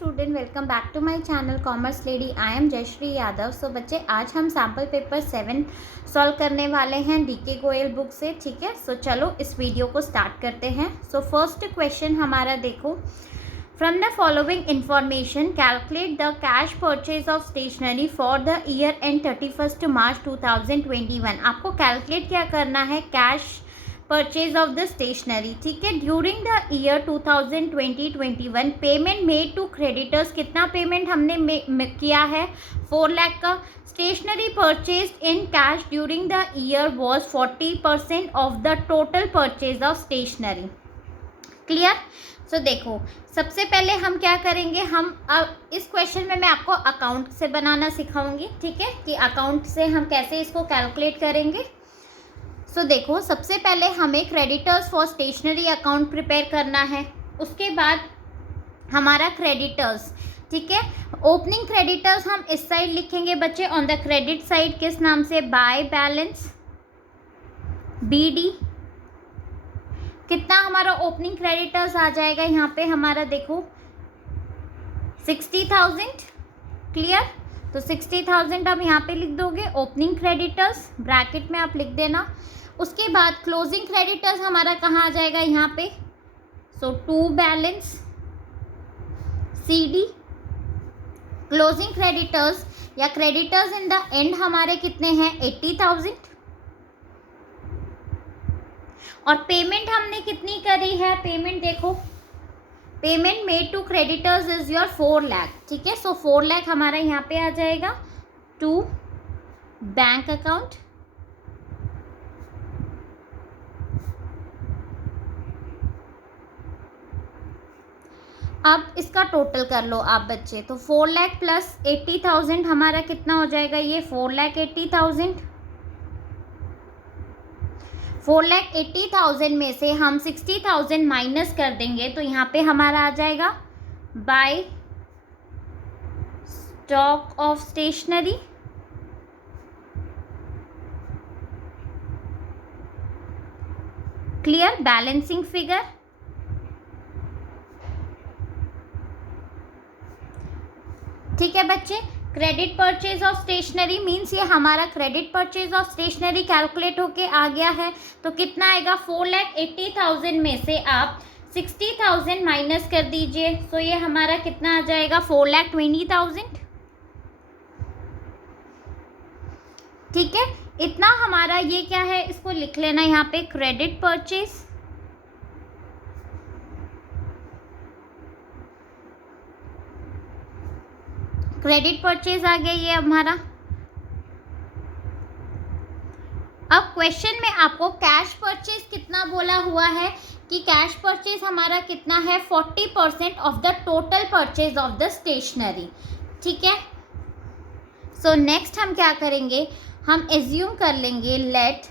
Student, welcome back to my channel commerce lady. I am Jayashree Yadav. So बच्चे, आज हम sample paper 7 solve करने वाले हैं डीके गोयल बुक से। ठीक है, सो चलो इस वीडियो को स्टार्ट करते हैं। सो फर्स्ट क्वेश्चन हमारा देखो, from the following information calculate the cash purchase of stationery for the year end 31 March 2021। आपको कैलकुलेट क्या करना है, cash purchase of the stationery. ठीक है, during the year 2020-21 payment made to creditors, कितना payment हमने किया है, 4 लाख का। Stationery purchase in cash during the year was 40% of the total purchase of stationery. Clear. So देखो, सबसे पहले हम क्या करेंगे, हम इस क्वेश्चन में मैं आपको अकाउंट से बनाना सिखाऊंगी। ठीक है, कि अकाउंट से हम कैसे इसको कैलकुलेट करेंगे। सो देखो, सबसे पहले हमें creditors for stationery account prepare करना है। उसके बाद हमारा क्रेडिटर्स, ठीक है, ओपनिंग क्रेडिटर्स हम इस साइड लिखेंगे बच्चे, ऑन द क्रेडिट साइड किस नाम से, बाय बैलेंस BD। कितना हमारा ओपनिंग क्रेडिटर्स आ जाएगा यहाँ पे, हमारा देखो 60,000। क्लियर। तो 60,000 आप यहाँ पे लिख दोगे, ओपनिंग क्रेडिटर्स ब्रैकेट में आप लिख देना। उसके बाद क्लोजिंग क्रेडिटर्स हमारा कहाँ आ जाएगा, यहाँ पे। So to balance CD। Closing creditors या क्रेडिटर्स इन द एंड हमारे कितने हैं, 80,000। और पेमेंट हमने कितनी करी है, पेमेंट देखो, payment made to creditors is your 4 lakh. ठीक है, सो 4 लाख हमारा यहाँ पे आ जाएगा टू बैंक अकाउंट। अब इसका टोटल कर लो आप बच्चे, तो 4 लाख प्लस 80,000 हमारा कितना हो जाएगा, ये 4,80,000। 4,80,000 में से हम 60,000 माइनस कर देंगे, तो यहाँ पे हमारा आ जाएगा by stock of stationery. Clear, balancing figure. ठीक है बच्चे, credit purchase of stationery means ये हमारा credit purchase of stationery calculate होके आ गया है। तो कितना आएगा, 4,80,000 में से आप 60,000 माइनस कर दीजिए, तो ये हमारा कितना आ जाएगा, 4,20,000। ठीक है, इतना हमारा ये क्या है, इसको लिख लेना यहाँ पे, क्रेडिट परचेज। क्रेडिट परचेज आ गया ये हमारा। अब क्वेश्चन में आपको कैश परचेज कितना बोला हुआ है, कि कैश परचेज हमारा कितना है, 40% of the total purchase of the stationery. ठीक है, सो नेक्स्ट हम क्या करेंगे, हम एज्यूम कर लेंगे, लेट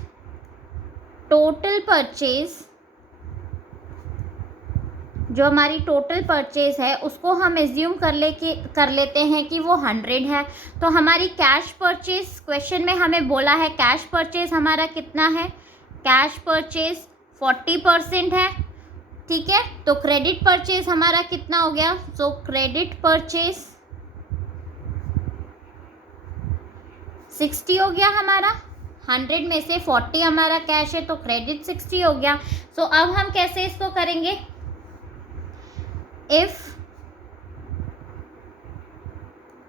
टोटल परचेज, जो हमारी टोटल परचेज है उसको हम एज्यूम कर लेते हैं कि वो 100 है। तो हमारी कैश परचेज, क्वेश्चन में हमें बोला है कैश परचेज हमारा कितना है, कैश परचेज 40% है। ठीक है, तो क्रेडिट परचेज हमारा कितना हो गया, सो क्रेडिट परचेज 60 हो गया हमारा। 100 में से 40 हमारा कैश है, तो क्रेडिट 60 हो गया। सो अब हम कैसे इसको करेंगे, if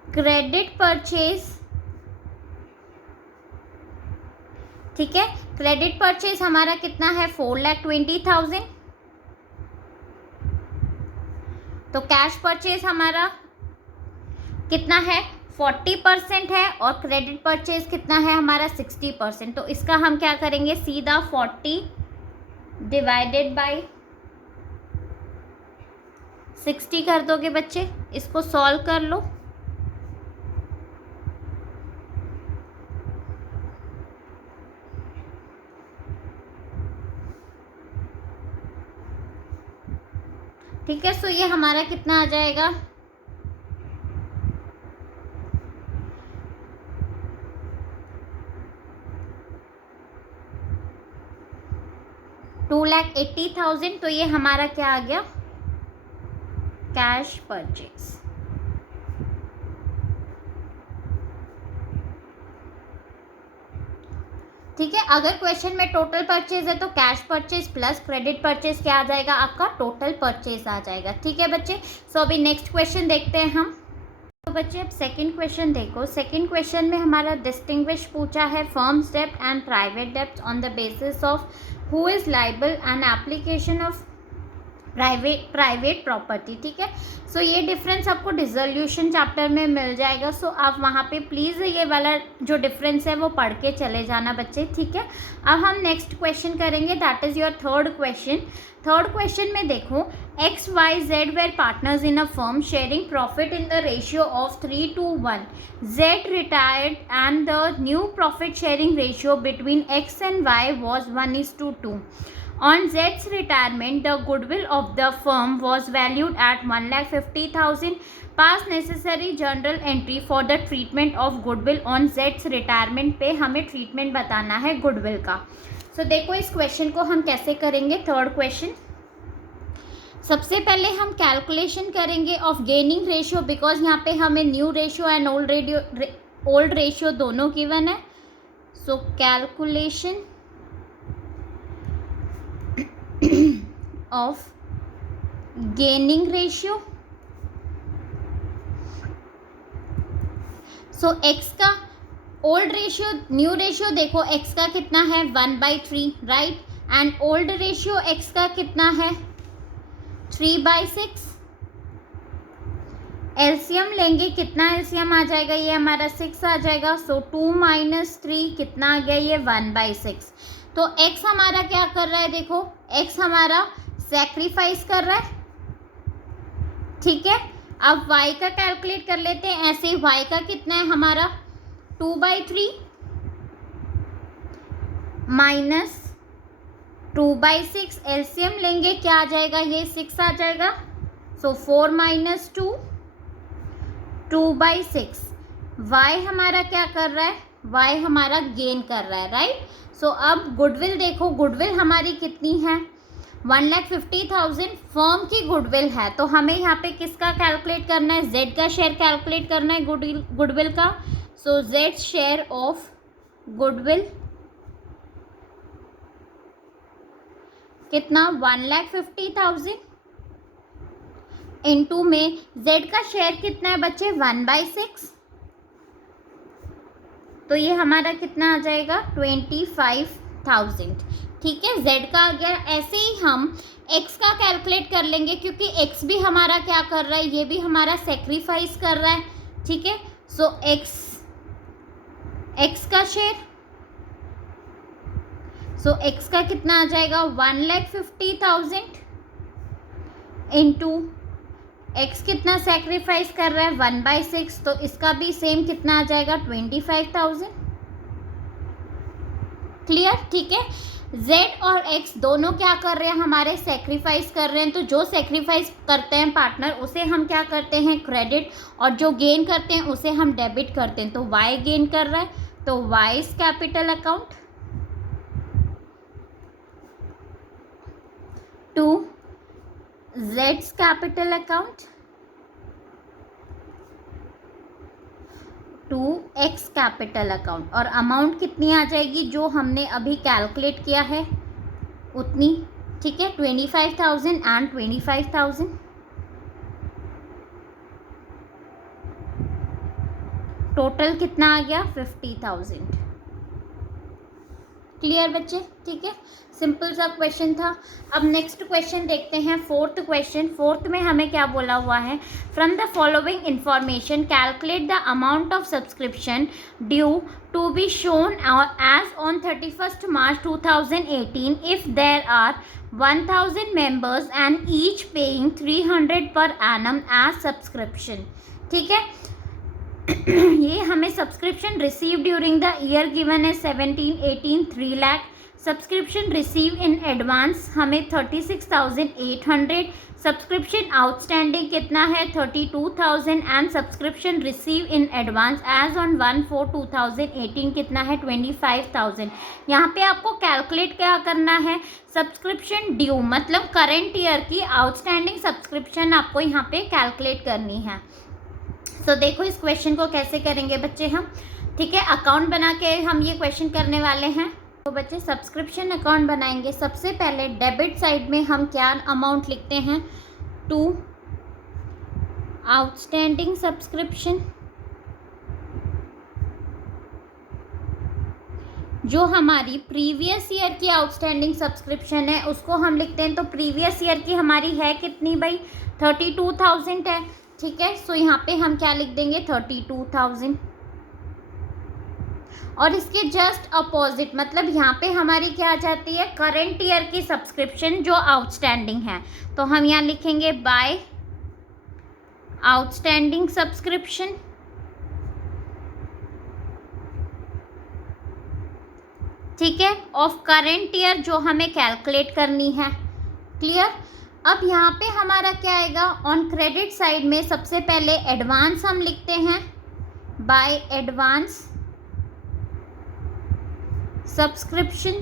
क्रेडिट परचेज, ठीक है, क्रेडिट परचेज हमारा कितना है, 4,20,000। तो कैश परचेज हमारा कितना है, 40% है, और क्रेडिट परचेज कितना है हमारा, 60%। तो इसका हम क्या करेंगे, सीधा 40 डिवाइडेड बाई 60 कर दोगे बच्चे। इसको सॉल्व कर लो। ठीक है, सो ये हमारा कितना आ जाएगा, 2,80,000। तो ये हमारा क्या आ गया, कैश परचेज। ठीक है। अगर क्वेश्चन में टोटल परचेज है तो cash purchase plus credit purchase क्या आ जाएगा, आपका टोटल परचेज आ जाएगा। ठीक है बच्चे। सो अभी नेक्स्ट क्वेश्चन देखते हैं हम। तो बच्चे अब सेकंड क्वेश्चन देखो। सेकंड क्वेश्चन में हमारा डिस्टिंग्विश पूछा है फर्म्स डेब्ट एंड प्राइवेट डेब्ट on the basis of who is liable and application of private property. ठीक है। सो ये डिफरेंस आपको डिसोल्यूशन चैप्टर में मिल जाएगा। सो आप वहाँ पे प्लीज़ ये वाला जो डिफरेंस है वो पढ़ के चले जाना बच्चे। ठीक है। अब हम नेक्स्ट क्वेश्चन करेंगे, that is your third question. Third question में देखो, XYZ were partners in a firm sharing profit in the ratio of 3:1. Z retired and the new profit sharing ratio between X and Y was 1:2. On Z's retirement, the goodwill of the firm was valued at 1,50,000. Pass necessary journal entry for the treatment of goodwill on Z's retirement पे हमें treatment बताना है goodwill का। सो देखो इस question को हम कैसे करेंगे। थर्ड क्वेश्चन, सबसे पहले हम कैलकुलेशन करेंगे ऑफ गेनिंग रेशियो, बिकॉज यहाँ पे हमें new ratio and old ratio दोनों गिवन है। So calculation of gaining ratio. So x का ओल्ड रेशियो न्यू रेशियो देखो, एक्स का कितना है 1/3 right, and old ratio x का कितना है 3/6। एलसीएम लेंगे, कितना एलसीएम आ जाएगा, ये हमारा 6 आ जाएगा। सो 2 - 3 कितना आ गया, ये 1/6। तो x हमारा क्या कर रहा है, देखो x हमारा सैक्रिफाइस कर रहा है। ठीक है। अब y का कैलकुलेट कर लेते हैं ऐसे। y का कितना है हमारा 2/3 माइनस 2/6। एलसीएम लेंगे, क्या आ जाएगा, ये 6 आ जाएगा। सो 4 - 2 2/6। y हमारा क्या कर रहा है, y हमारा गेन कर रहा है राइट। सो अब गुडविल देखो, गुडविल हमारी कितनी है 1,50,000 फर्म की गुडविल है। तो हमें यहाँ पे किसका कैलकुलेट करना है, जेड का शेयर कैलकुलेट करना है गुडविल का। सो जेड शेयर ऑफ गुडविल कितना 1,50,000 इंटू में जेड का शेयर कितना है बच्चे 1/6। तो ये हमारा कितना आ जाएगा 25,000। ठीक है। z का आ गया। ऐसे ही हम x का कैलकुलेट कर लेंगे, क्योंकि x भी हमारा क्या कर रहा है, ये भी हमारा सेक्रीफाइस कर रहा है। ठीक है। सो x का शेयर, सो x का कितना आ जाएगा 1,50,000 इंटू x कितना सेक्रीफाइस कर रहा है 1/6। तो इसका भी सेम कितना आ जाएगा 25,000। क्लियर। ठीक है। z और x दोनों क्या कर रहे हैं, हमारे सेक्रीफाइस कर रहे हैं। तो जो सेक्रीफाइस करते हैं पार्टनर उसे हम क्या करते हैं क्रेडिट, और जो गेन करते हैं उसे हम डेबिट करते हैं। तो y गेन कर रहा है तो y is capital account to Z's capital account to X capital account, और अमाउंट कितनी आ जाएगी जो हमने अभी कैलकुलेट किया है उतनी। ठीक है। 25,000 एंड 25,000। टोटल कितना आ गया 50,000। क्लियर बच्चे। ठीक है। सिंपल सा क्वेश्चन था। अब नेक्स्ट क्वेश्चन देखते हैं, फोर्थ क्वेश्चन। फोर्थ में हमें क्या बोला हुआ है, from the following information calculate the amount of subscription due to be shown as on 31st March 2018 if there are 1,000 members and each paying 300 per annum as subscription. ठीक है। ये हमें subscription receive during the year given है 17-18 3 lakh. Subscription receive in advance हमें 36,800। Subscription outstanding कितना है 32,000 and subscription receive in advance as on 1/4/2018 कितना है 25,000। यहाँ पे आपको कैलकुलेट क्या करना है, सब्सक्रिप्शन ड्यू मतलब करंट ईयर की आउटस्टैंडिंग सब्सक्रिप्शन आपको यहाँ पे कैलकुलेट करनी है। सो देखो इस क्वेश्चन को कैसे करेंगे बच्चे हम। ठीक है। अकाउंट बना के हम ये क्वेश्चन करने वाले हैं। तो बच्चे सब्सक्रिप्शन अकाउंट बनाएंगे। सबसे पहले डेबिट साइड में हम क्या अमाउंट लिखते हैं, टू आउटस्टैंडिंग सब्सक्रिप्शन, जो हमारी प्रीवियस ईयर की आउटस्टैंडिंग सब्सक्रिप्शन है उसको हम लिखते हैं। तो प्रीवियस ईयर की हमारी है कितनी भाई, 32,000 है, ठीक है। सो यहाँ पे हम क्या लिख देंगे, 32,000। और इसके जस्ट अपोजिट मतलब यहाँ पे हमारी क्या आ जाती है, करंट ईयर की सब्सक्रिप्शन जो आउटस्टैंडिंग है। तो हम यहाँ लिखेंगे बाय आउटस्टैंडिंग सब्सक्रिप्शन, ठीक है, ऑफ करंट ईयर जो हमें कैलकुलेट करनी है। क्लियर। अब यहाँ पे हमारा क्या आएगा, ऑन क्रेडिट साइड में सबसे पहले एडवांस हम लिखते हैं, by advance subscription,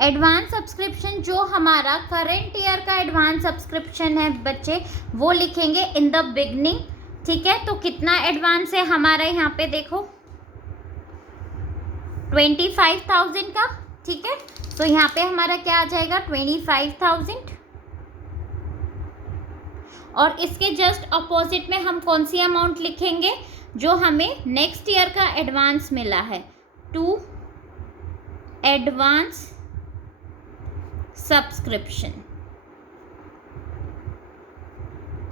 advance subscription जो हमारा करंट ईयर का एडवांस सब्सक्रिप्शन है बच्चे, वो लिखेंगे इन द बिगनिंग, ठीक है। तो कितना एडवांस है हमारा, यहाँ पे देखो 25,000 का, ठीक है। तो यहाँ पे हमारा क्या आ जाएगा, 25,000। और इसके जस्ट अपोजिट में हम कौन सी अमाउंट लिखेंगे, जो हमें नेक्स्ट ईयर का एडवांस मिला है, to advance subscription.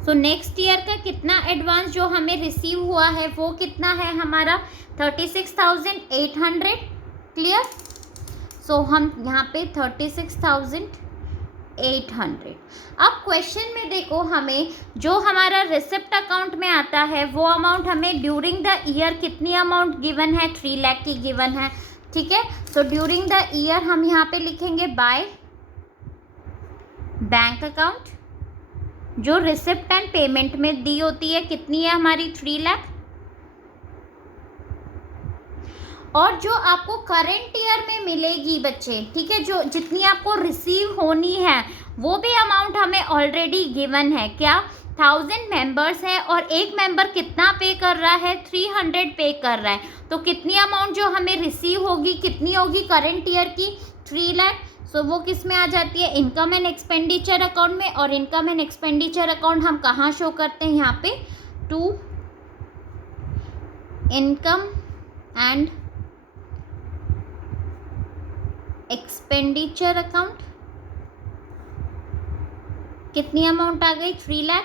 So next year का कितना एडवांस जो हमें रिसीव हुआ है वो कितना है हमारा, 36,800। क्लियर। सो हम यहाँ पे 36,800। अब क्वेश्चन में देखो, हमें जो हमारा रिसिप्ट अकाउंट में आता है वो अमाउंट हमें ड्यूरिंग द ईयर कितनी अमाउंट गिवन है, 3 लाख की गिवन है, ठीक है। सो ड्यूरिंग द ईयर हम यहाँ पे लिखेंगे बाय बैंक अकाउंट, जो रिसिप्ट एंड पेमेंट में दी होती है, कितनी है हमारी, 3 लाख। और जो आपको करंट ईयर में मिलेगी बच्चे, ठीक है, जो जितनी आपको रिसीव होनी है वो भी अमाउंट हमें ऑलरेडी गिवन है। क्या, 1000 मेंबर्स हैं और एक मेंबर कितना पे कर रहा है, 300 पे कर रहा है। तो कितनी अमाउंट जो हमें रिसीव होगी, कितनी होगी करंट ईयर की, 3 लाख। सो वो किस में आ जाती है, इनकम एंड एक्सपेंडिचर अकाउंट में। और इनकम एंड एक्सपेंडिचर अकाउंट हम कहाँ शो करते हैं, यहाँ पे to income and expenditure account. कितनी अमाउंट आ गई, 3 लाख,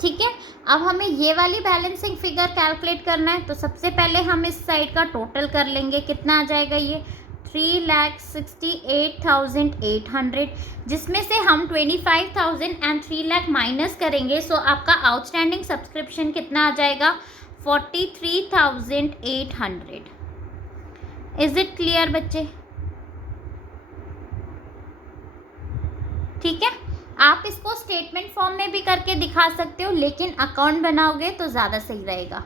ठीक है। अब हमें ये वाली बैलेंसिंग फिगर कैलकुलेट करना है। तो सबसे पहले हम इस साइड का टोटल कर लेंगे, कितना आ जाएगा ये, 3,68,800, जिसमें से हम 25,000 एंड 3 लाख माइनस करेंगे। सो आपका आउटस्टैंडिंग सब्सक्रिप्शन कितना आ जाएगा, 43,800। इज इट क्लियर बच्चे, ठीक है। आप इसको स्टेटमेंट फॉर्म में भी करके दिखा सकते हो, लेकिन अकाउंट बनाओगे तो ज़्यादा सही रहेगा,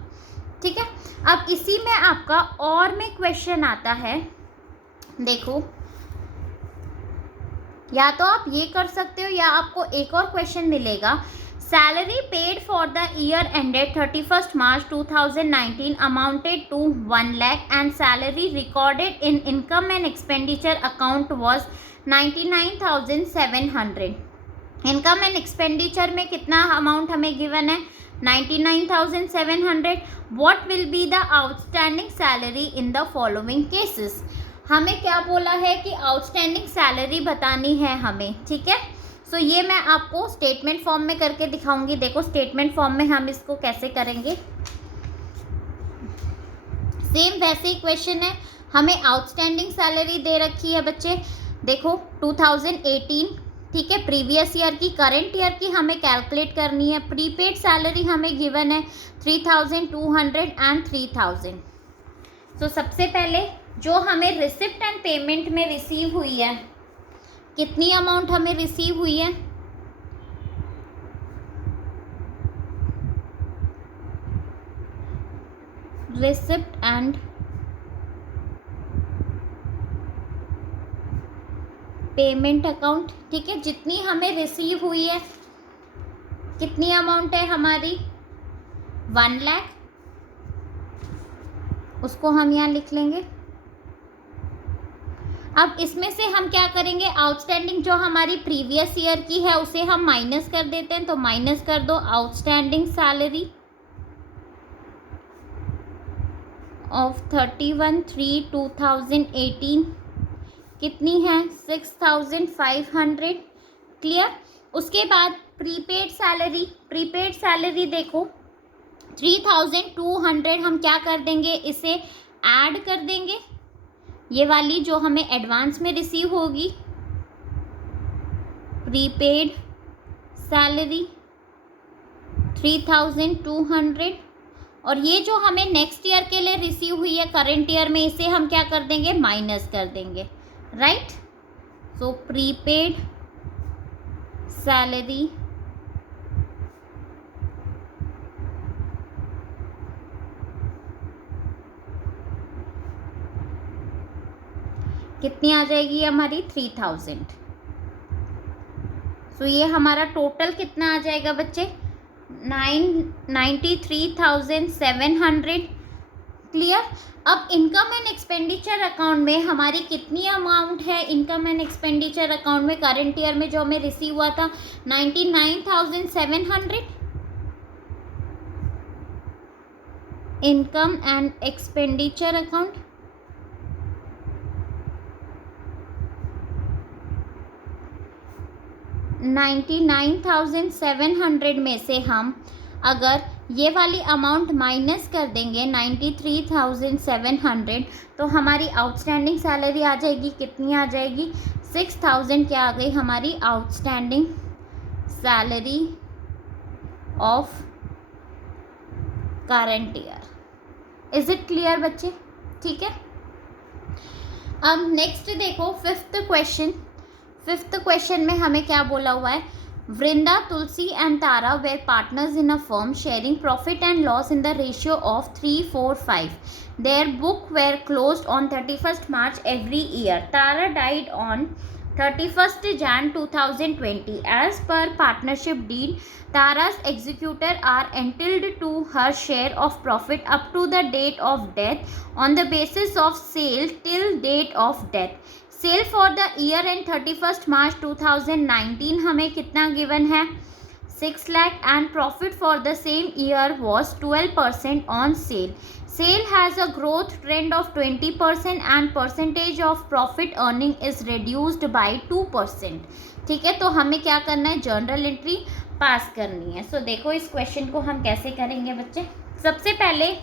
ठीक है। अब इसी में आपका और में क्वेश्चन आता है, देखो, या तो आप ये कर सकते हो या आपको एक और क्वेश्चन मिलेगा, salary paid for the year ended 31 March 2019 amounted to 1 lakh and salary recorded in income and expenditure account was 99,700। Income and expenditure में कितना अमाउंट हमें गिवन है, 99,700। What will be the outstanding salary in the following cases. हमें क्या बोला है कि outstanding salary बतानी है हमें, ठीक है। सो ये मैं आपको स्टेटमेंट फॉर्म में करके दिखाऊंगी। देखो स्टेटमेंट फॉर्म में हम इसको कैसे करेंगे, सेम वैसे ही क्वेश्चन है। हमें आउटस्टैंडिंग सैलरी दे रखी है बच्चे, देखो 2018, ठीक है, प्रीवियस ईयर की, करंट ईयर की हमें कैलकुलेट करनी है। प्रीपेड सैलरी हमें गिवन है 3,200 एंड 3,000। सो सबसे पहले जो हमें रिसिप्ट एंड पेमेंट में रिसीव हुई है, कितनी अमाउंट हमें रिसीव हुई है, रिसिप्ट एंड पेमेंट अकाउंट, ठीक है, जितनी हमें रिसीव हुई है, कितनी अमाउंट है हमारी, 1 लाख, उसको हम यहाँ लिख लेंगे। अब इसमें से हम क्या करेंगे, आउटस्टैंडिंग जो हमारी प्रीवियस ईयर की है उसे हम माइनस कर देते हैं। तो माइनस कर दो आउटस्टैंडिंग सैलरी ऑफ 31/3/2018 कितनी है, 6500। क्लियर। उसके बाद प्रीपेड सैलरी देखो 3200 हम क्या कर देंगे, इसे ऐड कर देंगे, ये वाली जो हमें एडवांस में रिसीव होगी, प्रीपेड सैलरी 3200, और ये जो हमें नेक्स्ट ईयर के लिए रिसीव हुई है करंट ईयर में, इसे हम क्या कर देंगे, माइनस कर देंगे, राइट। सो प्रीपेड सैलरी कितनी आ जाएगी हमारी, 3000। सो ये हमारा टोटल कितना आ जाएगा बच्चे, 93,700। क्लियर। अब इनकम एंड एक्सपेंडिचर अकाउंट में हमारी कितनी अमाउंट है, इनकम एंड एक्सपेंडिचर अकाउंट में करंट ईयर में जो हमें रिसीव हुआ था 99,700। इनकम एंड एक्सपेंडिचर अकाउंट 99,700 में से हम अगर ये वाली अमाउंट माइनस कर देंगे 93,700, तो हमारी आउटस्टैंडिंग सैलरी आ जाएगी, कितनी आ जाएगी, 6000 क्या आ गई हमारी outstanding salary of current year. Is it clear बच्चे? ठीक है। अब नेक्स्ट देखो फिफ्थ क्वेश्चन में हमें क्या बोला हुआ है, Vrinda, Tulsi and Tara were partners in a firm sharing profit and loss in the ratio of 3-4-5. Their book were closed on 31st March every year. Tara died on 31st Jan 2020. As per partnership deed, Tara's executor are entitled to her share of profit up to the date of death on the basis of sale till date of death. Sale for the year end 31st March 2019 हमें कितना given है, 6 lakh, and profit for the same year was 12% on sale. Sale has a growth trend of 20% and percentage of profit earning is reduced by 2%. ठीक है, तो हमें क्या करना है, जर्नल एंट्री पास करनी है. सो देखो इस क्वेश्चन को हम कैसे करेंगे बच्चे. सबसे पहले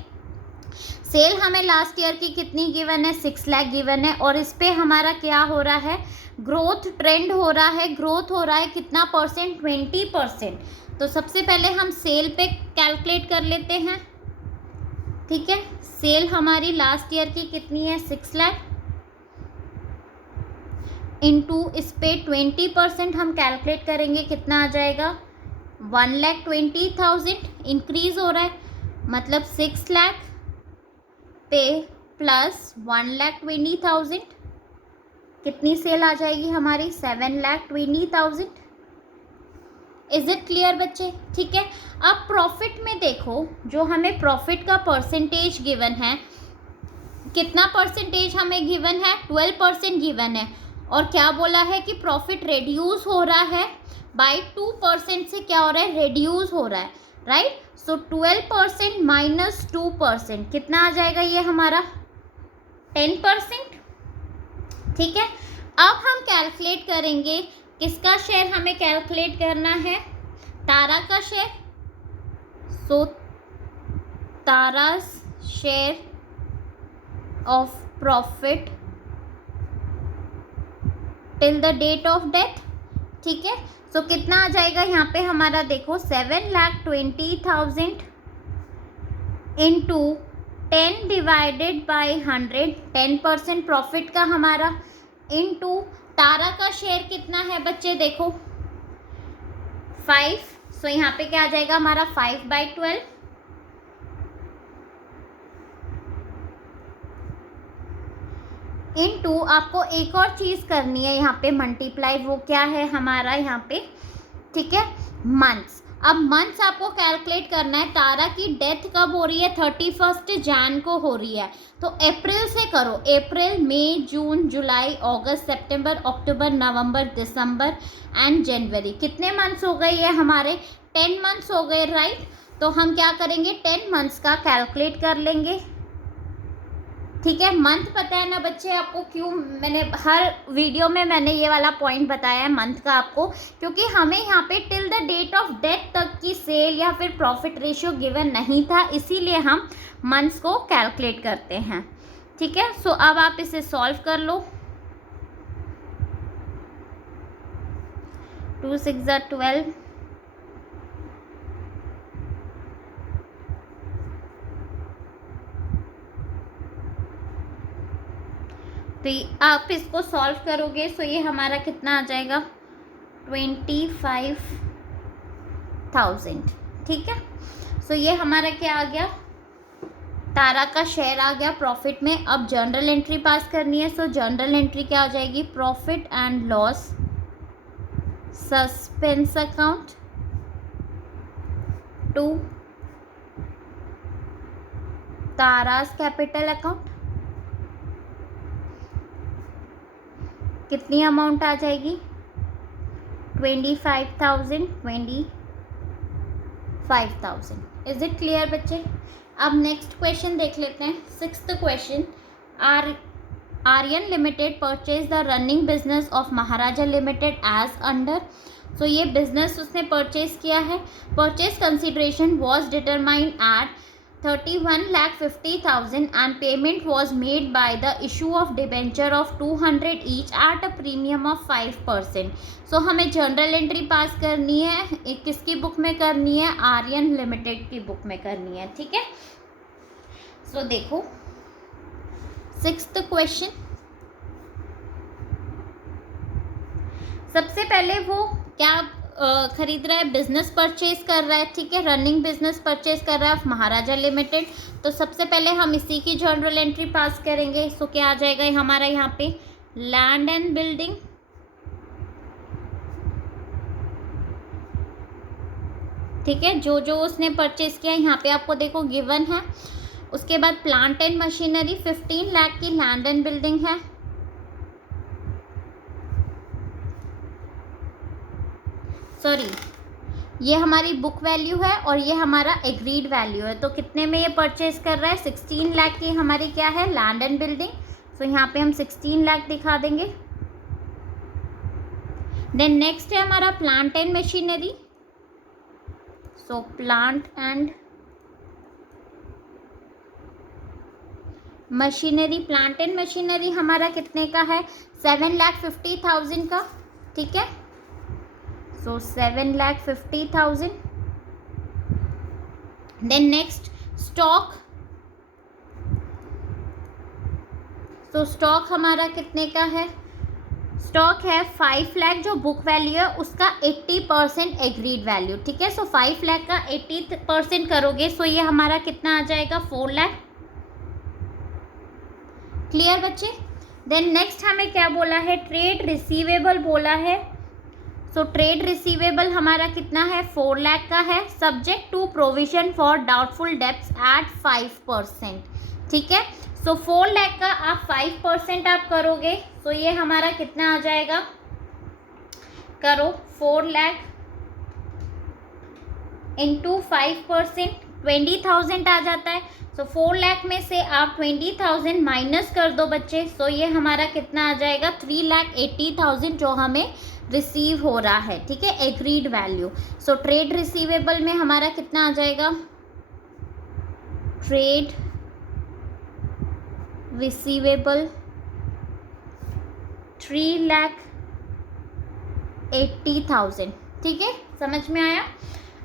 सेल हमें लास्ट ईयर की कितनी गिवन है, 6 लाख गिवन है, और इस पे हमारा क्या हो रहा है, ग्रोथ ट्रेंड हो रहा है. ग्रोथ हो रहा है कितना परसेंट, 20%. तो सबसे पहले हम सेल पे कैलकुलेट कर लेते हैं. ठीक है, सेल हमारी लास्ट ईयर की कितनी है, 6 लाख, इनटू इस पे 20% हम कैलकुलेट करेंगे, कितना आ जाएगा, 1,20,000. इंक्रीज हो रहा है, मतलब 6 लाख पे प्लस 1,20,000, कितनी सेल आ जाएगी हमारी, 7,20,000. इज इट क्लियर बच्चे? ठीक है. अब प्रॉफिट में देखो, जो हमें प्रॉफिट का परसेंटेज गिवन है, कितना परसेंटेज हमें गिवन है, 12% गिवन है, और क्या बोला है कि प्रॉफिट रिड्यूस हो रहा है बाई 2% से, क्या हो रहा है, रिड्यूस हो रहा है, राइट. सो 12% माइनस 2% कितना आ जाएगा, ये हमारा 10%. ठीक है. अब हम कैलकुलेट करेंगे, किसका शेयर हमें कैलकुलेट करना है, तारा का share. So Tara's share of profit till the date of death. ठीक है. सो कितना आ जाएगा यहाँ पे हमारा, देखो 7,20,000 इंटू 10 डिवाइडेड बाई 100, 10% प्रॉफिट का हमारा, इंटू तारा का शेयर कितना है बच्चे, देखो 5. सो यहाँ पे क्या आ जाएगा हमारा, 5/12. इनटू आपको एक और चीज़ करनी है यहाँ पे, मल्टीप्लाई. वो क्या है हमारा यहाँ पे, ठीक है, मंथ्स. अब मंथ्स आपको कैलकुलेट करना है। तारा की डेथ कब हो रही है? 31 जैन को हो रही है। तो अप्रैल से करो, अप्रैल, मई, जून, जुलाई, अगस्त, सितंबर, अक्टूबर, नवंबर, दिसंबर एंड जनवरी। कितने मंथ्स हो गए? ये हमारे 10 मंथ्स हो गए, राइट। तो हम क्या करेंगे, 10 मंथ्स का कैलकुलेट कर लेंगे, ठीक है। मंथ पता है ना बच्चे आपको, क्यों मैंने हर वीडियो में मैंने ये वाला पॉइंट बताया है मंथ का आपको, क्योंकि हमें यहाँ पे till the date of death तक की सेल या फिर प्रॉफिट रेशियो गिवन नहीं था, इसीलिए हम मंथ्स को कैलकुलेट करते हैं, ठीक है। सो अब आप इसे सॉल्व कर लो। 2 6 12, तो आप इसको सॉल्व करोगे सो ये हमारा कितना आ जाएगा? 25,000, ठीक है। सो ये हमारा क्या आ गया? तारा का शेयर आ गया प्रॉफिट में। अब जर्नल एंट्री पास करनी है। सो जर्नल एंट्री क्या हो जाएगी? Profit and loss suspense account to Tara's capital account. कितनी अमाउंट आ जाएगी? 25,000, 25,000। इज इट क्लियर बच्चे? अब नेक्स्ट क्वेश्चन देख लेते हैं। 6th question, Aryan limited purchase the running business of Maharaja limited as under. So ये बिजनेस उसने परचेज किया है। Purchase consideration was determined at 31,50,000 and payment was made by the issue of debenture of 200 each at a premium of 5%. सो हमें general entry पास करनी है, किसकी book में करनी है? आर्यन लिमिटेड की बुक में करनी है, ठीक है। सो देखो 6th क्वेश्चन, सबसे पहले वो क्या खरीद रहा है? बिजनेस परचेज कर रहा है, ठीक है। रनिंग बिजनेस परचेज कर रहा है महाराजा लिमिटेड। तो सबसे पहले हम इसी की जनरल एंट्री पास करेंगे। सो क्या आ जाएगा हमारा यहाँ पे? लैंड एंड बिल्डिंग, ठीक है। जो जो उसने परचेज किया यहाँ पे आपको देखो गिवन है। उसके बाद प्लांट एंड मशीनरी 15 लाख की लैंड एंड बिल्डिंग है। सॉरी, ये हमारी बुक वैल्यू है और ये हमारा एग्रीड वैल्यू है। तो कितने में ये परचेज कर रहा है? 16 लाख की हमारी क्या है? Land and building. सो यहाँ पे हम 16 लाख दिखा देंगे। देन नेक्स्ट है हमारा plant and machinery. So plant and machinery, plant and machinery हमारा कितने का है? 7,50,000 का, ठीक है। सो 7,50,000। Then next stock. तो स्टॉक हमारा कितने का है? स्टॉक है 5 लाख, जो बुक वैल्यू है उसका 80% एग्रीड वैल्यू, ठीक है। सो 5 लाख का 80% करोगे सो ये हमारा कितना आ जाएगा? 4 लाख। क्लियर बच्चे? देन नेक्स्ट हमें क्या बोला है? ट्रेड रिसीवेबल बोला है। सो ट्रेड रिसीवेबल हमारा कितना है? 4 लाख का है, subject to provision for doubtful debts at 5%, ठीक है। सो 4 लाख का आप 5% आप करोगे तो ये हमारा कितना आ जाएगा? करो 4 लाख इंटू 5%, 20,000 आ जाता है। सो 4 लाख में से आप 20,000 माइनस कर दो बच्चे। सो ये हमारा कितना आ जाएगा? 3,80,000 जो हमें रिसीव हो रहा है, ठीक है, agreed value. So trade receivable में हमारा कितना आ जाएगा? ट्रेड रिसीवेबल 3,80,000, ठीक है, समझ में आया?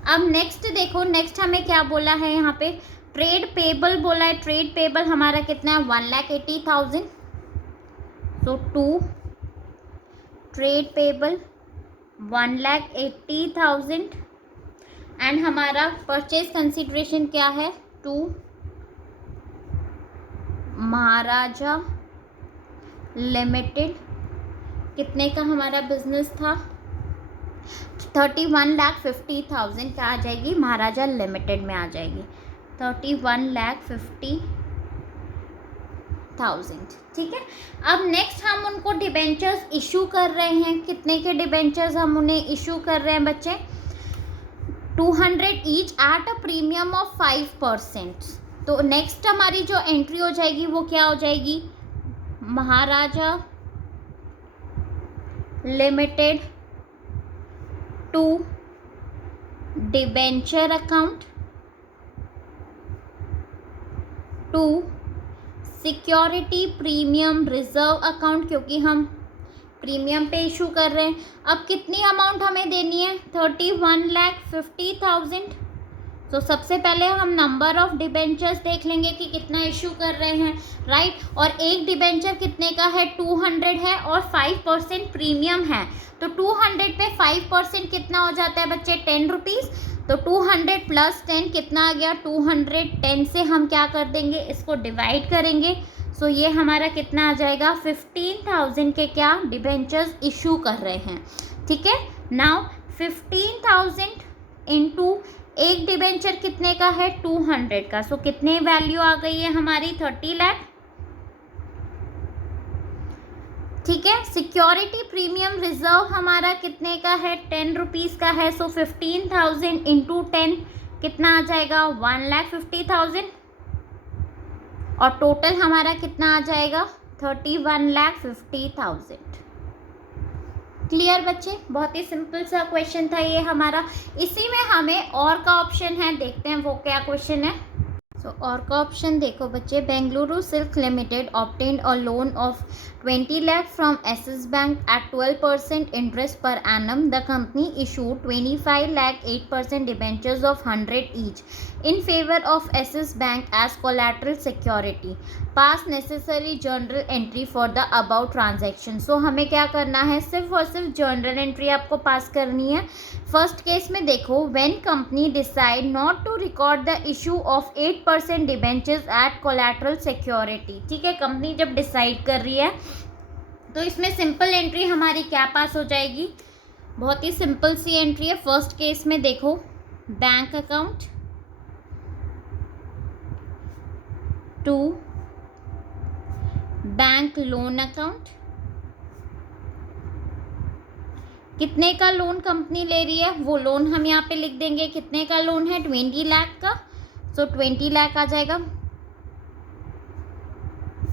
अब नेक्स्ट देखो, नेक्स्ट हमें क्या बोला है यहाँ पे? ट्रेड पेबल बोला है। ट्रेड पेबल हमारा कितना है? 1,80,000। सो 2 ट्रेड पेबल 1,80,000 एंड हमारा परचेज कंसिडरेशन क्या है? 2 महाराजा लिमिटेड। कितने का हमारा बिजनेस था? 31,50,000 क्या आ जाएगी, महाराजा लिमिटेड में आ जाएगी, 31,50,000। ठीक है। अब नेक्स्ट हम उनको डिबेंचर्स इशू कर रहे हैं। कितने के डिबेंचर्स हम उन्हें इशू कर रहे हैं बच्चे, 200 each at a premium of 5%। तो नेक्स्ट हमारी जो एंट्री हो जाएगी वो क्या हो जाएगी, Maharaja limited to debenture account to security premium reserve account, क्योंकि हम प्रीमियम पे इशू कर रहे हैं। अब कितनी अमाउंट हमें देनी है, 31,50,000। तो सबसे पहले हम नंबर ऑफ डिबेंचर्स देख लेंगे कि कितना इशू कर रहे हैं, राइट। और एक डिबेंचर कितने का है, 200 है और 5% प्रीमियम है। तो 200 पे 5% कितना हो जाता है बच्चे, 10 रुपीज़। तो 200 प्लस 10 कितना आ गया, 210 से हम क्या कर देंगे, इसको डिवाइड करेंगे। सो ये हमारा कितना आ जाएगा, 15,000 के क्या डिबेंचर्स इशू कर रहे हैं। ठीक है। नाउ 15,000 इंटू एक डिबेंचर कितने का है, 200 का। सो कितने वैल्यू आ गई है हमारी, 30 लाख। ठीक है। सिक्योरिटी प्रीमियम रिजर्व हमारा कितने का है, 10 रुपीज़ का है। सो 15,000 इंटू 10 कितना आ जाएगा, 1,50,000। और टोटल हमारा कितना आ जाएगा, 31,50,000। क्लियर बच्चे, बहुत ही सिंपल सा क्वेश्चन था ये हमारा। इसी में हमें और का ऑप्शन है, देखते हैं वो क्या क्वेश्चन है। सो और का ऑप्शन देखो बच्चे, Bengaluru silk limited obtained a loan of 20 lakh from axis bank at 12% interest per annum. The company issued 25 lakh 8% debentures of 100 each in favor of Axis Bank as collateral security. Pass necessary journal entry for the above transaction. So हमें क्या करना है, सिर्फ और सिर्फ journal entry आपको पास करनी है। फर्स्ट केस में देखो, when company decide not to record the issue of 8% debentures at collateral security. ठीक है, कंपनी जब डिसाइड कर रही है तो इसमें सिंपल एंट्री हमारी क्या पास हो जाएगी, बहुत ही सिंपल सी एंट्री है। फर्स्ट केस में देखो, bank account to bank loan account. कितने का लोन कंपनी ले रही है, वो लोन हम यहाँ पे लिख देंगे। कितने का लोन है, 20 लाख का। सो 20 लाख आ जाएगा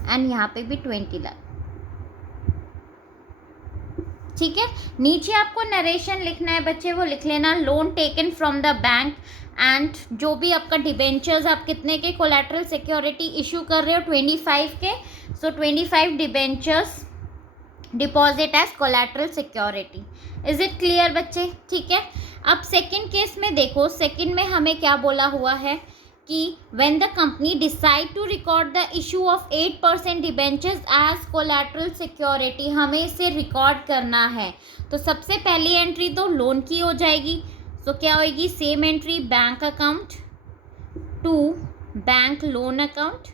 एंड यहाँ पे भी 20 लाख। ठीक है। नीचे आपको नरेशन लिखना है बच्चे, वो लिख लेना, loan taken from the bank and जो भी आपका डिबेंचर्स आप कितने के कोलैटरल सिक्योरिटी इशू कर रहे हो, 25 के। So 25 debentures deposit as collateral security. Is it clear बच्चे? ठीक है। अब सेकंड केस में देखो, सेकंड में हमें क्या बोला हुआ है कि when the company decide to record the issue of 8% debentures as collateral security, हमें इसे रिकॉर्ड करना है। तो सबसे पहली एंट्री तो लोन की हो जाएगी। तो क्या होगी, same entry, bank account to bank loan account.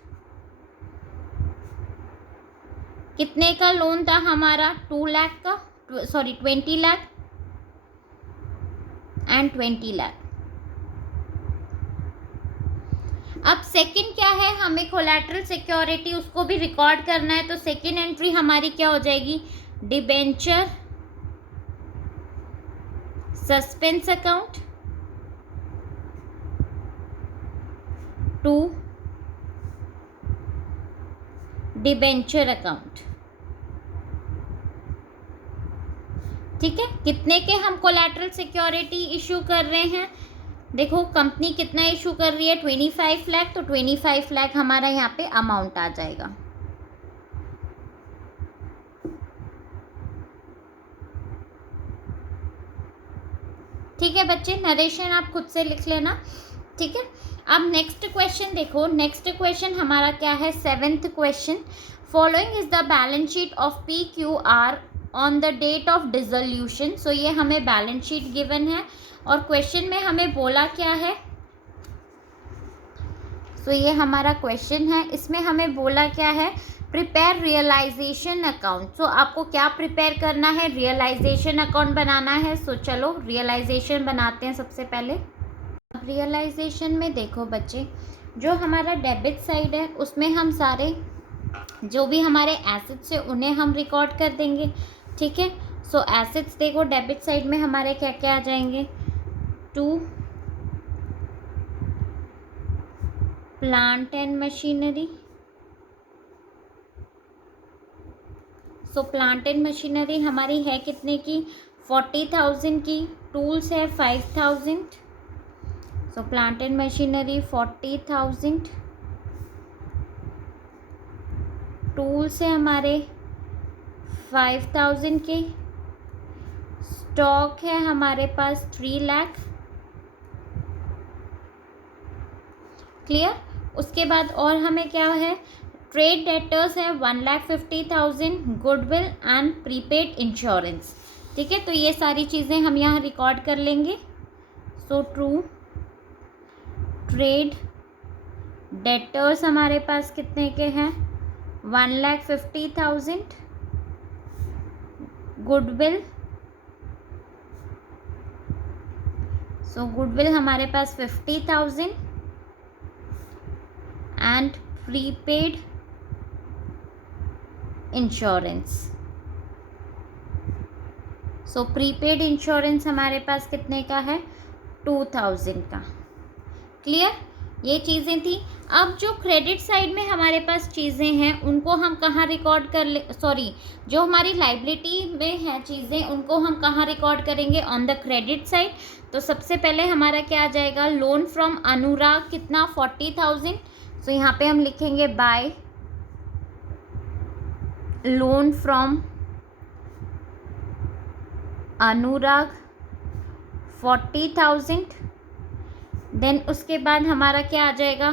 कितने का लोन था हमारा, 2 लाख का, सॉरी 20 लाख एंड 20 लाख। अब सेकंड क्या है, हमें कोलैटरल सिक्योरिटी उसको भी रिकॉर्ड करना है। तो सेकंड एंट्री हमारी क्या हो जाएगी, debenture suspense account to debenture account. ठीक है। कितने के हम कोलैटरल सिक्योरिटी इशू कर रहे हैं, देखो कंपनी कितना इशू कर रही है, 25 लाख। तो 25 लाख हमारा यहाँ पे अमाउंट आ जाएगा। ठीक है बच्चे, नरेशन आप खुद से लिख लेना। ठीक है। अब नेक्स्ट क्वेश्चन देखो, नेक्स्ट क्वेश्चन हमारा क्या है, 7th question, following is the balance sheet of PQR on the date of dissolution. So ये हमें बैलेंस शीट गिवन है और क्वेश्चन में हमें बोला क्या है, सो ये हमारा क्वेश्चन है, इसमें हमें बोला क्या है, प्रिपेयर रियलाइजेशन अकाउंट। सो आपको क्या प्रिपेयर करना है, रियलाइजेशन अकाउंट बनाना है। सो चलो रियलाइजेशन बनाते हैं सबसे पहले। अब रियलाइजेशन में देखो बच्चे, जो हमारा डेबिट साइड है उसमें हम सारे जो भी हमारे एसेट्स है उन्हें हम रिकॉर्ड कर देंगे, ठीक है। सो एसेट्स देखो डेबिट साइड में हमारे क्या क्या आ जाएंगे, 2 plant and machinery. So plant and machinery हमारी है कितने की, 40,000 की। टूल्स है 5,000। सो प्लांट एंड मशीनरी 40,000। टूल्स है हमारे 5,000 के। स्टॉक है हमारे पास 3 लाख। क्लियर। उसके बाद और हमें क्या है, ट्रेड डेटर्स है 1,50,000, गुडविल एंड प्रीपेड इंश्योरेंस, ठीक है। तो ये सारी चीज़ें हम यहाँ रिकॉर्ड कर लेंगे। सो ट्रू ट्रेड डेटर्स हमारे पास कितने के हैं, 1,50,000। गुडविल, सो गुडविल हमारे पास 50,000 and prepaid insurance. So prepaid insurance हमारे पास कितने का है, 2,000 का। क्लियर, ये चीज़ें थी। अब जो क्रेडिट साइड में हमारे पास चीज़ें हैं उनको हम कहाँ रिकॉर्ड कर ले, सॉरी जो हमारी लाइबिलिटी में है चीज़ें उनको हम कहाँ रिकॉर्ड करेंगे, ऑन द क्रेडिट साइड। तो सबसे पहले हमारा क्या आ जाएगा, लोन फ्रॉम अनुराग कितना, 40,000। सो यहाँ पे हम लिखेंगे by loan from Anurag 40,000। Then उसके बाद हमारा क्या आ जाएगा,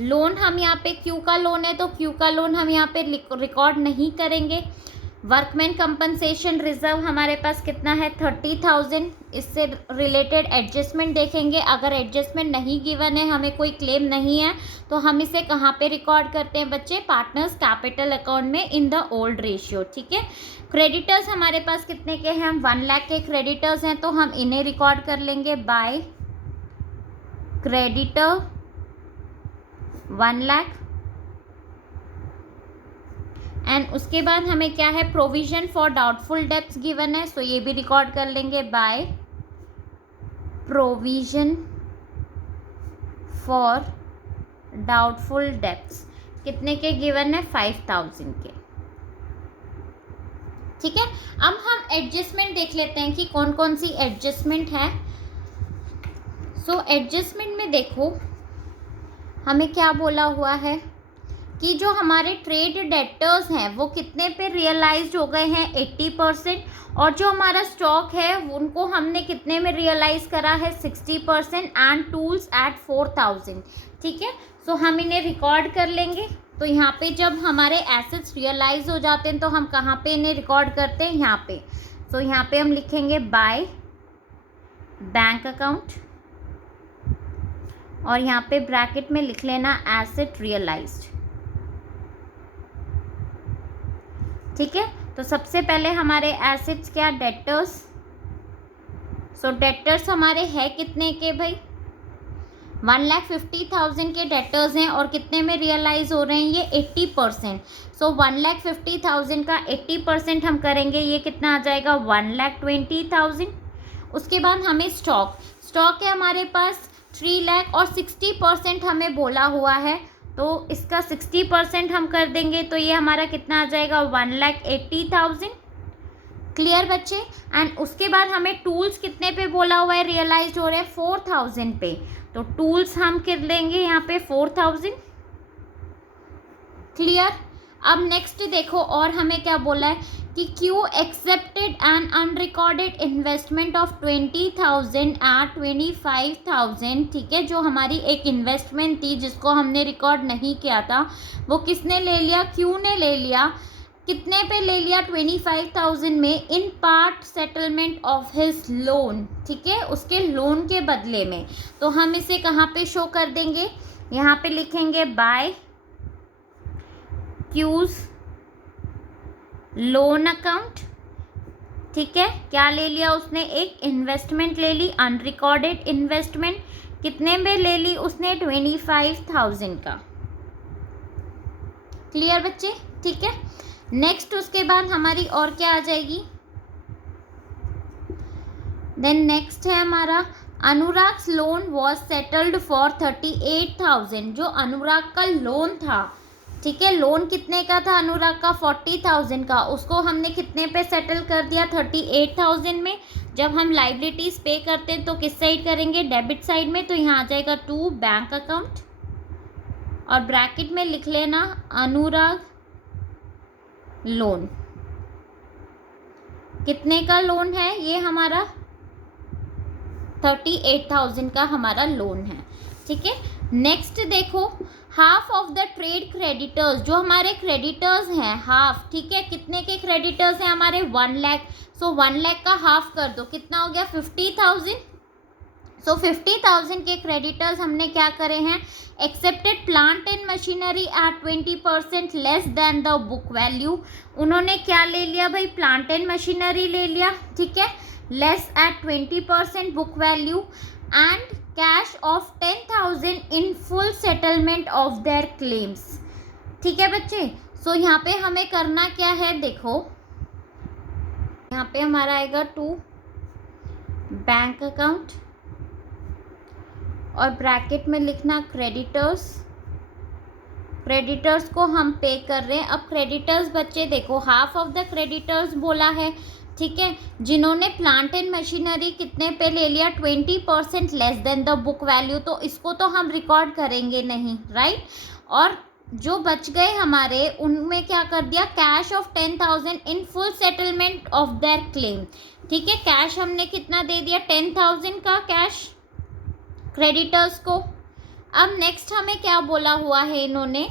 लोन हम यहाँ पे क्यू का लोन है तो क्यू का लोन हम यहाँ पे रिकॉर्ड नहीं करेंगे। वर्कमैन कंपनसेशन रिजर्व हमारे पास कितना है, 30,000। इससे रिलेटेड एडजस्टमेंट देखेंगे, अगर एडजस्टमेंट नहीं गिवन है, हमें कोई क्लेम नहीं है, तो हम इसे कहाँ पे रिकॉर्ड करते हैं बच्चे, पार्टनर्स कैपिटल अकाउंट में इन द ओल्ड रेशियो, ठीक है। क्रेडिटर्स हमारे पास कितने के हैं, हम 1 लाख के क्रेडिटर्स हैं तो हम इन्हें रिकॉर्ड कर लेंगे बाय क्रेडिटर 1 लाख। एंड उसके बाद हमें क्या है, provision for doubtful debts given है, सो ये भी रिकॉर्ड कर लेंगे by provision for doubtful debts. कितने के गिवन है, 5,000 के, ठीक है। अब हम एडजस्टमेंट देख लेते हैं कि कौन कौन सी एडजस्टमेंट है। सो एडजस्टमेंट में देखो हमें क्या बोला हुआ है कि जो हमारे ट्रेड डेटर्स हैं वो कितने पे रियलाइज हो गए हैं, 80%। और जो हमारा स्टॉक है उनको हमने कितने में रियलाइज करा है, 60%। एंड टूल्स एट 4,000, ठीक है। सो हम इन्हें रिकॉर्ड कर लेंगे। तो यहाँ पे जब हमारे एसेट्स रियलाइज हो जाते हैं तो हम कहाँ पे इन्हें रिकॉर्ड करते हैं, यहाँ पे। सो यहाँ पे हम लिखेंगे बाय बैंक अकाउंट और यहाँ पे ब्रैकेट में लिख लेना एसेट रियलाइज्ड, ठीक है। तो सबसे पहले हमारे एसेट्स क्या, डेटर्स। सो डेटर्स हमारे है कितने के भाई, 1,50,000 के डेटर्स हैं और कितने में रियलाइज हो रहे हैं, ये 80%। सो 1,50,000 का 80% हम करेंगे, ये कितना आ जाएगा, 1,20,000। उसके बाद हमें स्टॉक है हमारे पास 3 लाख और 60% हमें बोला हुआ है, तो इसका 60% हम कर देंगे तो ये हमारा कितना आ जाएगा, 1,80,000। क्लियर बच्चे। एंड उसके बाद हमें टूल्स कितने पे बोला हुआ है, रियलाइज हो रहे हैं 4,000 पे, तो टूल्स हम कर लेंगे यहाँ पे 4,000। क्लियर। अब नेक्स्ट देखो और हमें क्या बोला है कि Q accepted an unrecorded investment of 20,000 at 25,000, ठीक है। जो हमारी एक इन्वेस्टमेंट थी जिसको हमने रिकॉर्ड नहीं किया था, वो किसने ले लिया, क्यू ने ले लिया। कितने पे ले लिया, 25,000 में, in part settlement of his loan, ठीक है, उसके लोन के बदले में। तो हम इसे कहाँ पे शो कर देंगे, यहाँ पे लिखेंगे बाय क्यूज लोन अकाउंट, ठीक है, क्या ले लिया उसने, एक इन्वेस्टमेंट ले ली, अनरिकॉर्डेड इन्वेस्टमेंट, कितने में ले ली उसने, 25,000 का। क्लियर बच्चे, ठीक है। नेक्स्ट उसके बाद हमारी और क्या आ जाएगी, देन नेक्स्ट है हमारा Anurag's loan was settled for 38,000। जो अनुराग का लोन था, ठीक है, लोन कितने का था अनुराग का, 40,000 का, उसको हमने कितने पे सेटल कर दिया, 38,000 में। जब हम लाइबिलिटीज पे करते हैं तो किस साइड करेंगे, डेबिट साइड में, तो यहाँ आ जाएगा टू बैंक अकाउंट और ब्रैकेट में लिख लेना अनुराग लोन। कितने का लोन है ये हमारा, 38,000 का हमारा लोन है, ठीक है। नेक्स्ट देखो, half of the trade creditors, जो हमारे क्रेडिटर्स हैं हाफ, ठीक है, कितने के क्रेडिटर्स हैं हमारे, 1 लाख। सो 1 लाख का हाफ कर दो, कितना हो गया, 50,000। सो 50,000 के क्रेडिटर्स हमने क्या करे हैं, accepted plant and machinery at 20% less than the book value. उन्होंने क्या ले लिया भाई, प्लांट एंड मशीनरी ले लिया, ठीक है, less at 20% book value and cash of 10,000 in full settlement of their claims, ठीक है बच्चे। सो यहाँ पे हमें करना क्या है, देखो यहाँ पे हमारा आएगा टू बैंक अकाउंट और ब्रैकेट में लिखना क्रेडिटर्स। क्रेडिटर्स को हम पे कर रहे हैं। अब क्रेडिटर्स बच्चे देखो, हाफ ऑफ द क्रेडिटर्स बोला है, ठीक है, जिन्होंने प्लांट एंड मशीनरी कितने पे ले लिया, 20% less than the book value, तो इसको तो हम रिकॉर्ड करेंगे नहीं, राइट। और जो बच गए हमारे, उनमें क्या कर दिया, cash of 10,000 in full settlement of their claim, ठीक है, कैश हमने कितना दे दिया, 10,000 का कैश क्रेडिटर्स को। अब नेक्स्ट हमें क्या बोला हुआ है इन्होंने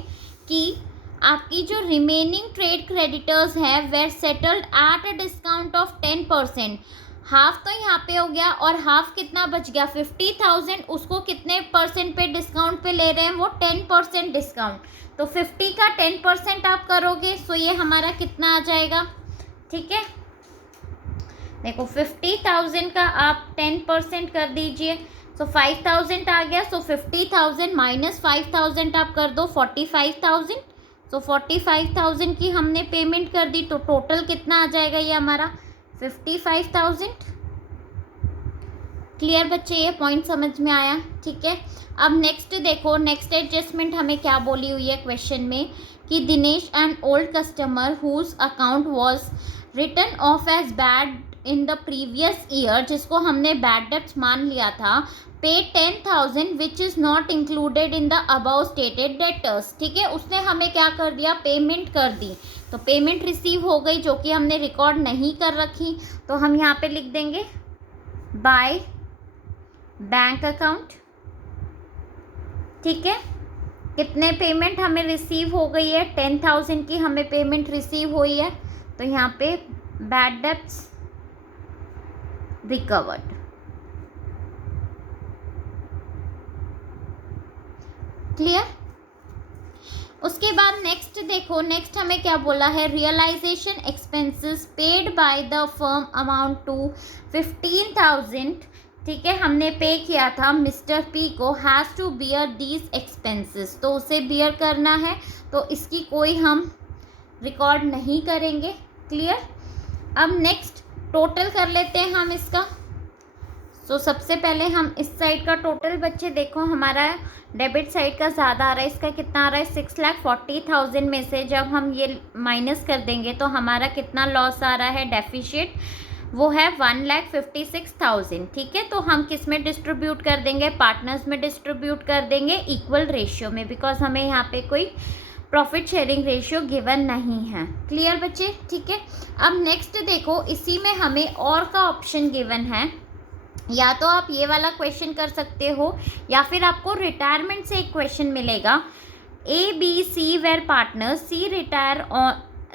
कि आपकी जो रिमेनिंग ट्रेड क्रेडिटर्स है were settled at a discount of 10%। Half तो यहाँ पे हो गया और हाफ कितना बच गया, 50,000, उसको कितने परसेंट पे डिस्काउंट पे ले रहे हैं, वो 10% डिस्काउंट। तो 50 का 10% आप करोगे, सो ये हमारा कितना आ जाएगा, ठीक है, देखो 50,000 का आप 10% कर दीजिए, सो 5,000 आ गया। सो 50,000 माइनस 5,000 आप कर दो 45,000। सो 45,000 की हमने पेमेंट कर दी, तो टोटल कितना आ जाएगा ये हमारा 55,000। क्लियर बच्चे, ये पॉइंट समझ में आया, ठीक है। अब नेक्स्ट देखो, नेक्स्ट एडजस्टमेंट हमें क्या बोली हुई है क्वेश्चन में कि Dinesh an old customer whose account was written off as bad in the previous year, जिसको हमने बैड डेब्ट्स मान लिया था, pay 10,000 which is not included in the above stated debtors, ठीक है, उसने हमें क्या कर दिया, पेमेंट कर दी, तो पेमेंट रिसीव हो गई जो कि हमने रिकॉर्ड नहीं कर रखी, तो हम यहाँ पे लिख देंगे बाय बैंक अकाउंट, ठीक है। कितने पेमेंट हमें रिसीव हो गई है, 10,000 की हमें पेमेंट रिसीव हुई है, तो यहाँ पे बैड डेब्ट्स रिकवर्ड। क्लियर। उसके बाद नेक्स्ट देखो, नेक्स्ट हमें क्या बोला है, realization expenses paid by the firm amount to 15,000, ठीक है, हमने पे किया था मिस्टर पी को, has to bear these expenses, तो उसे बियर करना है, तो इसकी कोई हम रिकॉर्ड नहीं करेंगे। क्लियर। अब नेक्स्ट टोटल कर लेते हैं हम इसका। सो सबसे पहले हम इस साइड का टोटल बच्चे देखो, हमारा डेबिट साइड का ज़्यादा आ रहा है, इसका कितना आ रहा है 6,40,000 में से जब हम ये माइनस कर देंगे तो हमारा कितना लॉस आ रहा है, डेफिशिट, वो है 1,56,000, ठीक है। तो हम किस में डिस्ट्रीब्यूट कर देंगे, पार्टनर्स में डिस्ट्रीब्यूट कर देंगे इक्वल रेशियो में, बिकॉज हमें यहाँ पे कोई प्रॉफिट शेयरिंग रेशियो गिवन नहीं है। क्लियर बच्चे, ठीक है। अब नेक्स्ट देखो, इसी में हमें और का ऑप्शन गिवन है, या तो आप ये वाला क्वेश्चन कर सकते हो या फिर आपको रिटायरमेंट से एक क्वेश्चन मिलेगा, A B C were partners,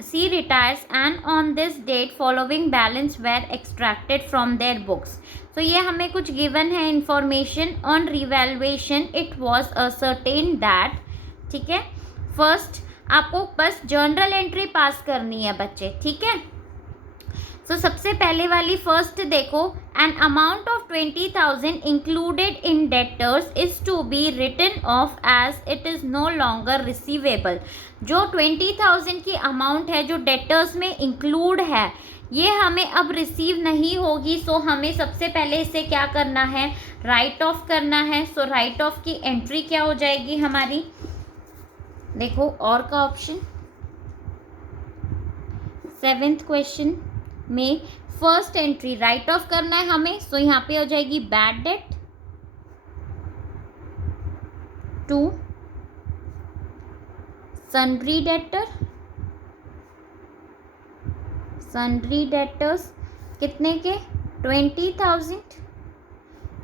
C retires and on this date following balance were extracted from their books. तो ये हमें कुछ गिवन है information on revaluation, it was ascertain that, ठीक है, फर्स्ट आपको बस जर्नल एंट्री पास करनी है बच्चे, ठीक है। सो सबसे पहले वाली फर्स्ट देखो, an amount of 20,000 included in debtors is to be written off as it is no longer receivable. जो 20,000 की अमाउंट है जो डेटर्स में इंक्लूड है, ये हमें अब रिसीव नहीं होगी। सो हमें सबसे पहले इसे क्या करना है, राइट ऑफ करना है। सो राइट ऑफ की एंट्री क्या हो जाएगी हमारी, देखो और का ऑप्शन 7th क्वेश्चन में फर्स्ट एंट्री राइट ऑफ करना है हमें। सो यहाँ पे हो जाएगी bad debt to sundry debtor, sundry debtors कितने के 20,000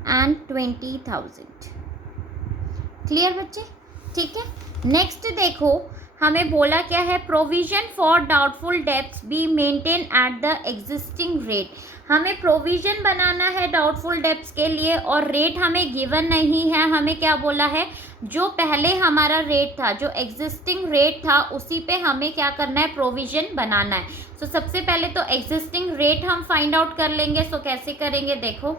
एंड 20,000। क्लियर बच्चे, ठीक है। नेक्स्ट देखो हमें बोला क्या है, provision for doubtful debts be maintain at the existing rate. हमें प्रोविजन बनाना है डाउटफुल डेब्ट्स के लिए और रेट हमें गिवन नहीं है। हमें क्या बोला है, जो पहले हमारा रेट था, जो एग्जिस्टिंग रेट था, उसी पे हमें क्या करना है, प्रोविजन बनाना है। सो सबसे पहले तो एग्जिस्टिंग रेट हम फाइंड आउट कर लेंगे। सो कैसे करेंगे देखो,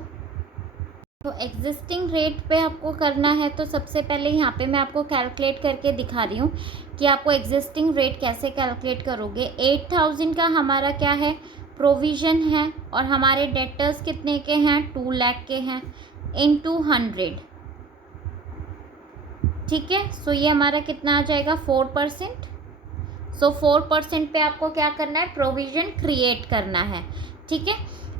तो एग्जिस्टिंग रेट पे आपको करना है। तो सबसे पहले यहाँ पे मैं आपको कैलकुलेट करके दिखा रही हूँ कि आपको एग्जिस्टिंग रेट कैसे कैलकुलेट करोगे। 8,000 का हमारा क्या है, प्रोविज़न है, और हमारे डेटर्स कितने के हैं, 2 लाख के हैं, इनटू 100, ठीक है। सो ये हमारा कितना आ जाएगा, 4%। सो 4% पे आपको क्या करना है, प्रोविज़न क्रिएट करना है, ठीक है।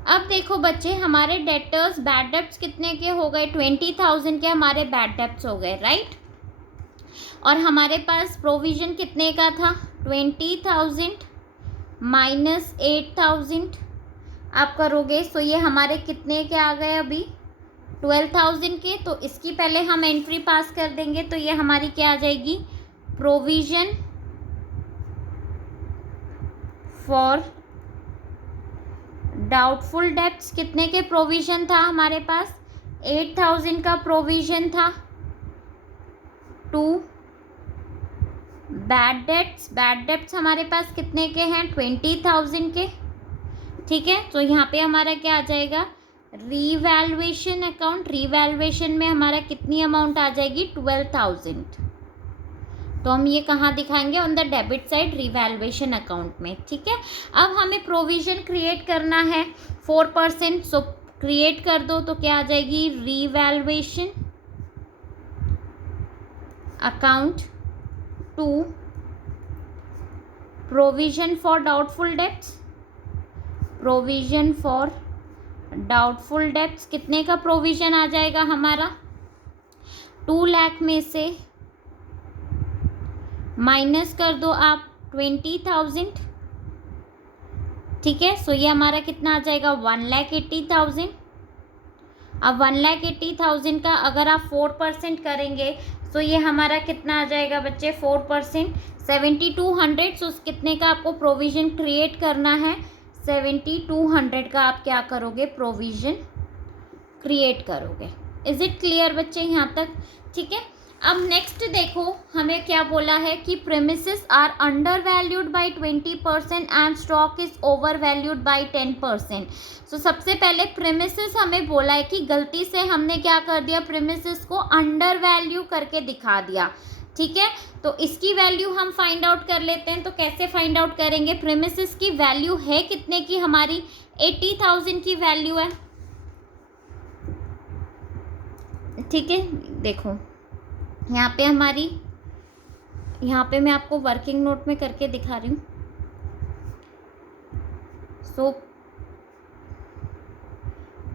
अब देखो बच्चे, हमारे डेटर्स बैड डेब्ट्स कितने के हो गए, 20,000 के हमारे बैड डेब्ट्स हो गए, राइट। और हमारे पास प्रोविज़न कितने का था, 20,000 माइनस 8,000 आप करोगे। सो ये हमारे कितने के आ गए अभी, 12,000 के। तो इसकी पहले हम एंट्री पास कर देंगे। तो ये हमारी क्या आ जाएगी, प्रोविज़न फॉर डाउटफुल डेब्ट्स। कितने के प्रोविज़न था हमारे पास, 8,000 का प्रोविज़न था। To bad debts, bad debts हमारे पास कितने के हैं, 20,000 के, ठीक है। तो यहाँ पे हमारा क्या आ जाएगा, रीवैल्यूएशन अकाउंट। रीवैल्यूएशन में हमारा कितनी अमाउंट आ जाएगी, 12,000। तो हम ये कहाँ दिखाएंगे, on the debit side revaluation account में, ठीक है। अब हमें प्रोविज़न क्रिएट करना है 4%। सो क्रिएट कर दो, तो क्या आ जाएगी, revaluation account to provision for doubtful debts. Provision for doubtful debts कितने का प्रोविज़न आ जाएगा हमारा, 2 लाख में से माइनस कर दो आप 20,000, ठीक है। सो ये हमारा कितना आ जाएगा, 1,80,000। अब 1,80,000 का अगर आप 4% करेंगे, तो ये हमारा कितना आ जाएगा बच्चे, 4%, 7,200। सो कितने का आपको प्रोविज़न क्रिएट करना है, 7,200 का आप क्या करोगे, प्रोविज़न क्रिएट करोगे। इज इट क्लियर बच्चे यहाँ तक, ठीक है। अब नेक्स्ट देखो हमें क्या बोला है कि premises are under valued by 20% and stock is over valued by 10%। So सबसे पहले प्रेमिसेस हमें बोला है कि गलती से हमने क्या कर दिया, प्रेमिसेस को अंडर वैल्यू करके दिखा दिया, ठीक है। तो इसकी वैल्यू हम फाइंड आउट कर लेते हैं। तो कैसे फाइंड आउट करेंगे, प्रेमिसेस की वैल्यू है कितने की हमारी, 80,000 की वैल्यू है, ठीक है। देखो यहाँ पे हमारी, यहाँ पे मैं आपको वर्किंग नोट में करके दिखा रही हूँ। सो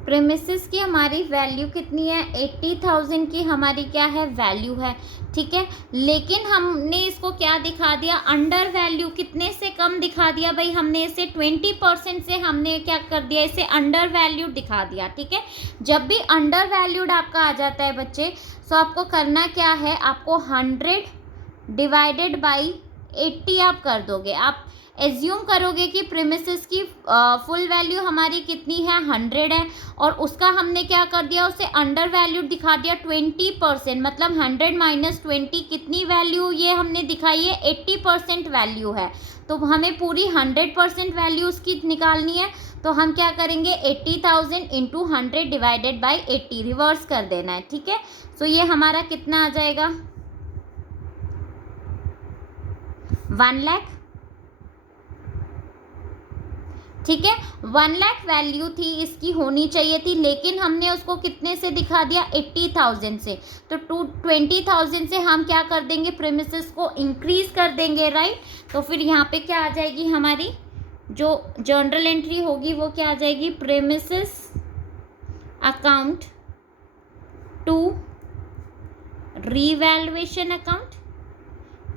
प्रेमिसेस की हमारी वैल्यू कितनी है, 80,000 की हमारी क्या है, वैल्यू है, ठीक है। लेकिन हमने इसको क्या दिखा दिया, अंडर वैल्यू, कितने से कम दिखा दिया भाई, हमने इसे 20% से हमने क्या कर दिया, इसे अंडर वैल्यूड दिखा दिया, ठीक है। जब भी अंडर वैल्यूड आपका आ जाता है बच्चे, सो आपको करना क्या है, आपको 100 डिवाइडेड बाई 80 आप कर दोगे। आप एज्यूम करोगे कि प्रीमिसेस की फुल वैल्यू हमारी कितनी है 100 है, और उसका हमने क्या कर दिया, उसे अंडर वैल्यू दिखा दिया 20%, मतलब 100 माइनस 20 कितनी वैल्यू ये हमने दिखाई है 80% वैल्यू है। तो हमें पूरी 100% वैल्यू उसकी निकालनी है, तो हम क्या करेंगे 80,000 इंटू 100 डिवाइडेड बाई 80 रिवर्स कर देना है, ठीक है। सो ये हमारा कितना आ जाएगा 1 लाख, ठीक है। 1 लाख वैल्यू थी इसकी होनी चाहिए थी, लेकिन हमने उसको कितने से दिखा दिया 80,000 से। तो 20,000 से हम क्या कर देंगे प्रीमिसेस को इंक्रीज कर देंगे, राइट। तो फिर यहाँ पे क्या आ जाएगी हमारी जो जर्नल एंट्री होगी वो क्या आ जाएगी, premises account to revaluation account.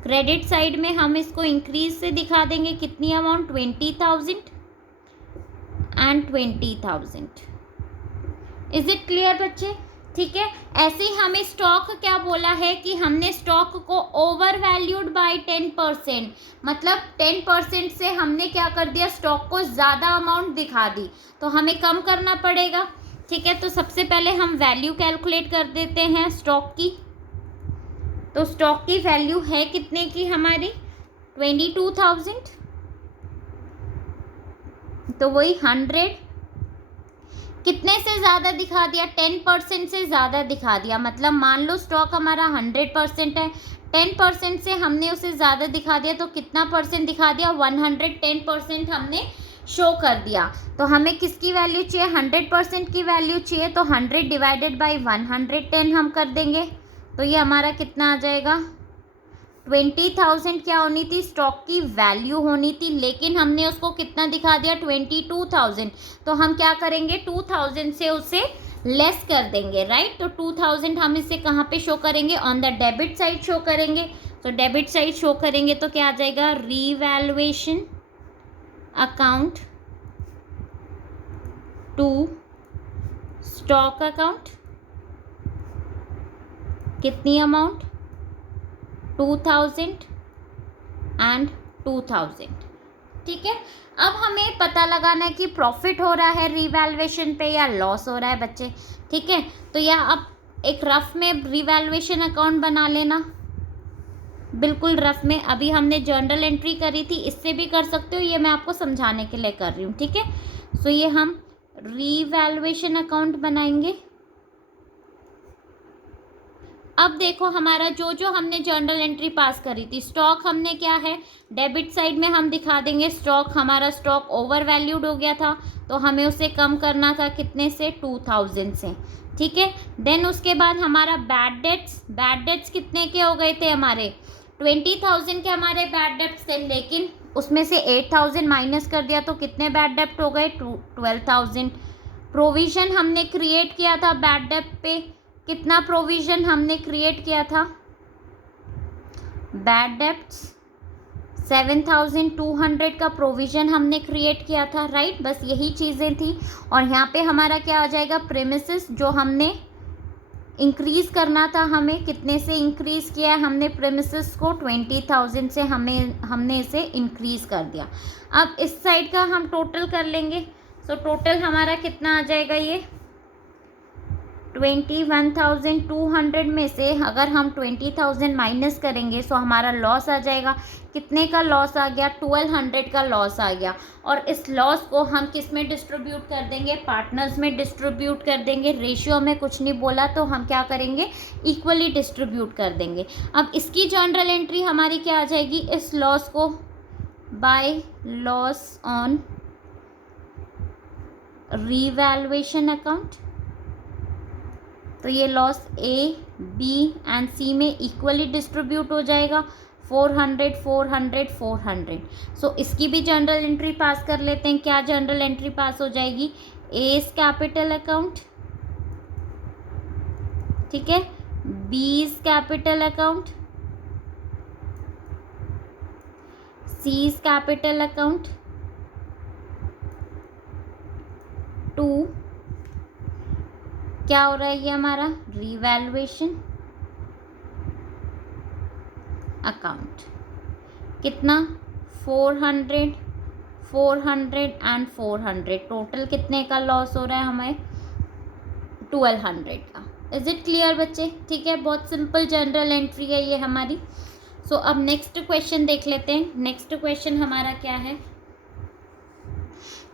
Credit side में हम इसको इंक्रीज से दिखा देंगे, कितनी amount 20,000 and 20,000। Is it clear बच्चे, ठीक है। ऐसे ही हमें स्टॉक क्या बोला है कि हमने स्टॉक को ओवर वैल्यूड बाय 10%, मतलब 10% से हमने क्या कर दिया, स्टॉक को ज़्यादा अमाउंट दिखा दी, तो हमें कम करना पड़ेगा, ठीक है। तो सबसे पहले हम वैल्यू कैलकुलेट कर देते हैं स्टॉक की। तो स्टॉक की वैल्यू है कितने की हमारी 22,000, तो वही 100 कितने से ज़्यादा दिखा दिया 10% से ज़्यादा दिखा दिया, मतलब मान लो स्टॉक हमारा 100% है, 10% से हमने उसे ज़्यादा दिखा दिया, तो कितना परसेंट दिखा दिया 110% हमने शो कर दिया। तो हमें किसकी वैल्यू चाहिए 100% की वैल्यू चाहिए, तो 100 डिवाइडेड बाई 110 हम कर देंगे, तो ये हमारा कितना आ जाएगा 20,000 क्या होनी थी, स्टॉक की वैल्यू होनी थी, लेकिन हमने उसको कितना दिखा दिया 22,000। तो हम क्या करेंगे 2,000 से उसे लेस कर देंगे, राइट। तो 2,000 हम इसे कहाँ पे शो करेंगे, on the debit side show करेंगे। तो डेबिट साइड शो करेंगे तो क्या आ जाएगा revaluation account to stock account, कितनी अमाउंट 2,000 एंड 2,000, ठीक है। अब हमें पता लगाना है कि प्रॉफिट हो रहा है रीवैल्यूएशन पे या लॉस हो रहा है बच्चे, ठीक है। तो या अब एक रफ में रीवैल्यूएशन अकाउंट बना लेना, बिल्कुल रफ में। अभी हमने जर्नल एंट्री करी थी, इससे भी कर सकते हो, ये मैं आपको समझाने के लिए कर रही हूँ, ठीक है। सो ये हम रीवैल्यूएशन अकाउंट बनाएंगे। अब देखो हमारा जो जो हमने जर्नल एंट्री पास करी थी, स्टॉक हमने क्या है डेबिट साइड में हम दिखा देंगे स्टॉक, हमारा स्टॉक ओवर वैल्यूड हो गया था, तो हमें उसे कम करना था कितने से 2,000 से, ठीक है। देन उसके बाद हमारा बैड डेट्स कितने के हो गए थे हमारे 20,000 के हमारे बैड डेट्स थे, लेकिन उसमें से 8,000 माइनस कर दिया, तो कितने बैड डेप्ट हो गए 12,000। प्रोविज़न हमने क्रिएट किया था बैड डेप्ट पे, कितना प्रोविज़न हमने क्रिएट किया था बैड डेप्ट्स 7,200 का प्रोविज़न हमने क्रिएट किया था, राइट। बस यही चीज़ें थी। और यहाँ पे हमारा क्या आ जाएगा प्रीमिसेस, जो हमने इंक्रीज़ करना था, हमें कितने से इंक्रीज़ किया है हमने प्रीमिसेस को 20,000 से, हमने इसे इंक्रीज़ कर दिया। अब इस साइड का हम टोटल कर लेंगे। सो टोटल हमारा कितना आ जाएगा, ये 21,200 में से अगर हम 20,000 माइनस करेंगे तो हमारा लॉस आ जाएगा, कितने का लॉस आ गया 1,200 का लॉस आ गया। और इस लॉस को हम किस में डिस्ट्रीब्यूट कर देंगे, पार्टनर्स में डिस्ट्रीब्यूट कर देंगे। रेशियो में कुछ नहीं बोला तो हम क्या करेंगे इक्वली डिस्ट्रीब्यूट कर देंगे। अब इसकी जर्नल एंट्री हमारी क्या आ जाएगी, इस लॉस को by loss on revaluation account. तो ये लॉस ए बी एंड सी में इक्वली डिस्ट्रीब्यूट हो जाएगा 400 400 400। सो इसकी भी जनरल एंट्री पास कर लेते हैं। क्या जनरल एंट्री पास हो जाएगी, एज कैपिटल अकाउंट, ठीक है, B's capital account, C's capital account, to क्या हो रहा है ये हमारा रीवैल्यूएशन अकाउंट, कितना 400, 400 एंड 400, टोटल कितने का लॉस हो रहा है हमें? 1200 का। इज इट क्लियर बच्चे? ठीक है, बहुत सिंपल जनरल एंट्री है ये हमारी। सो अब नेक्स्ट क्वेश्चन देख लेते हैं। नेक्स्ट क्वेश्चन हमारा क्या है?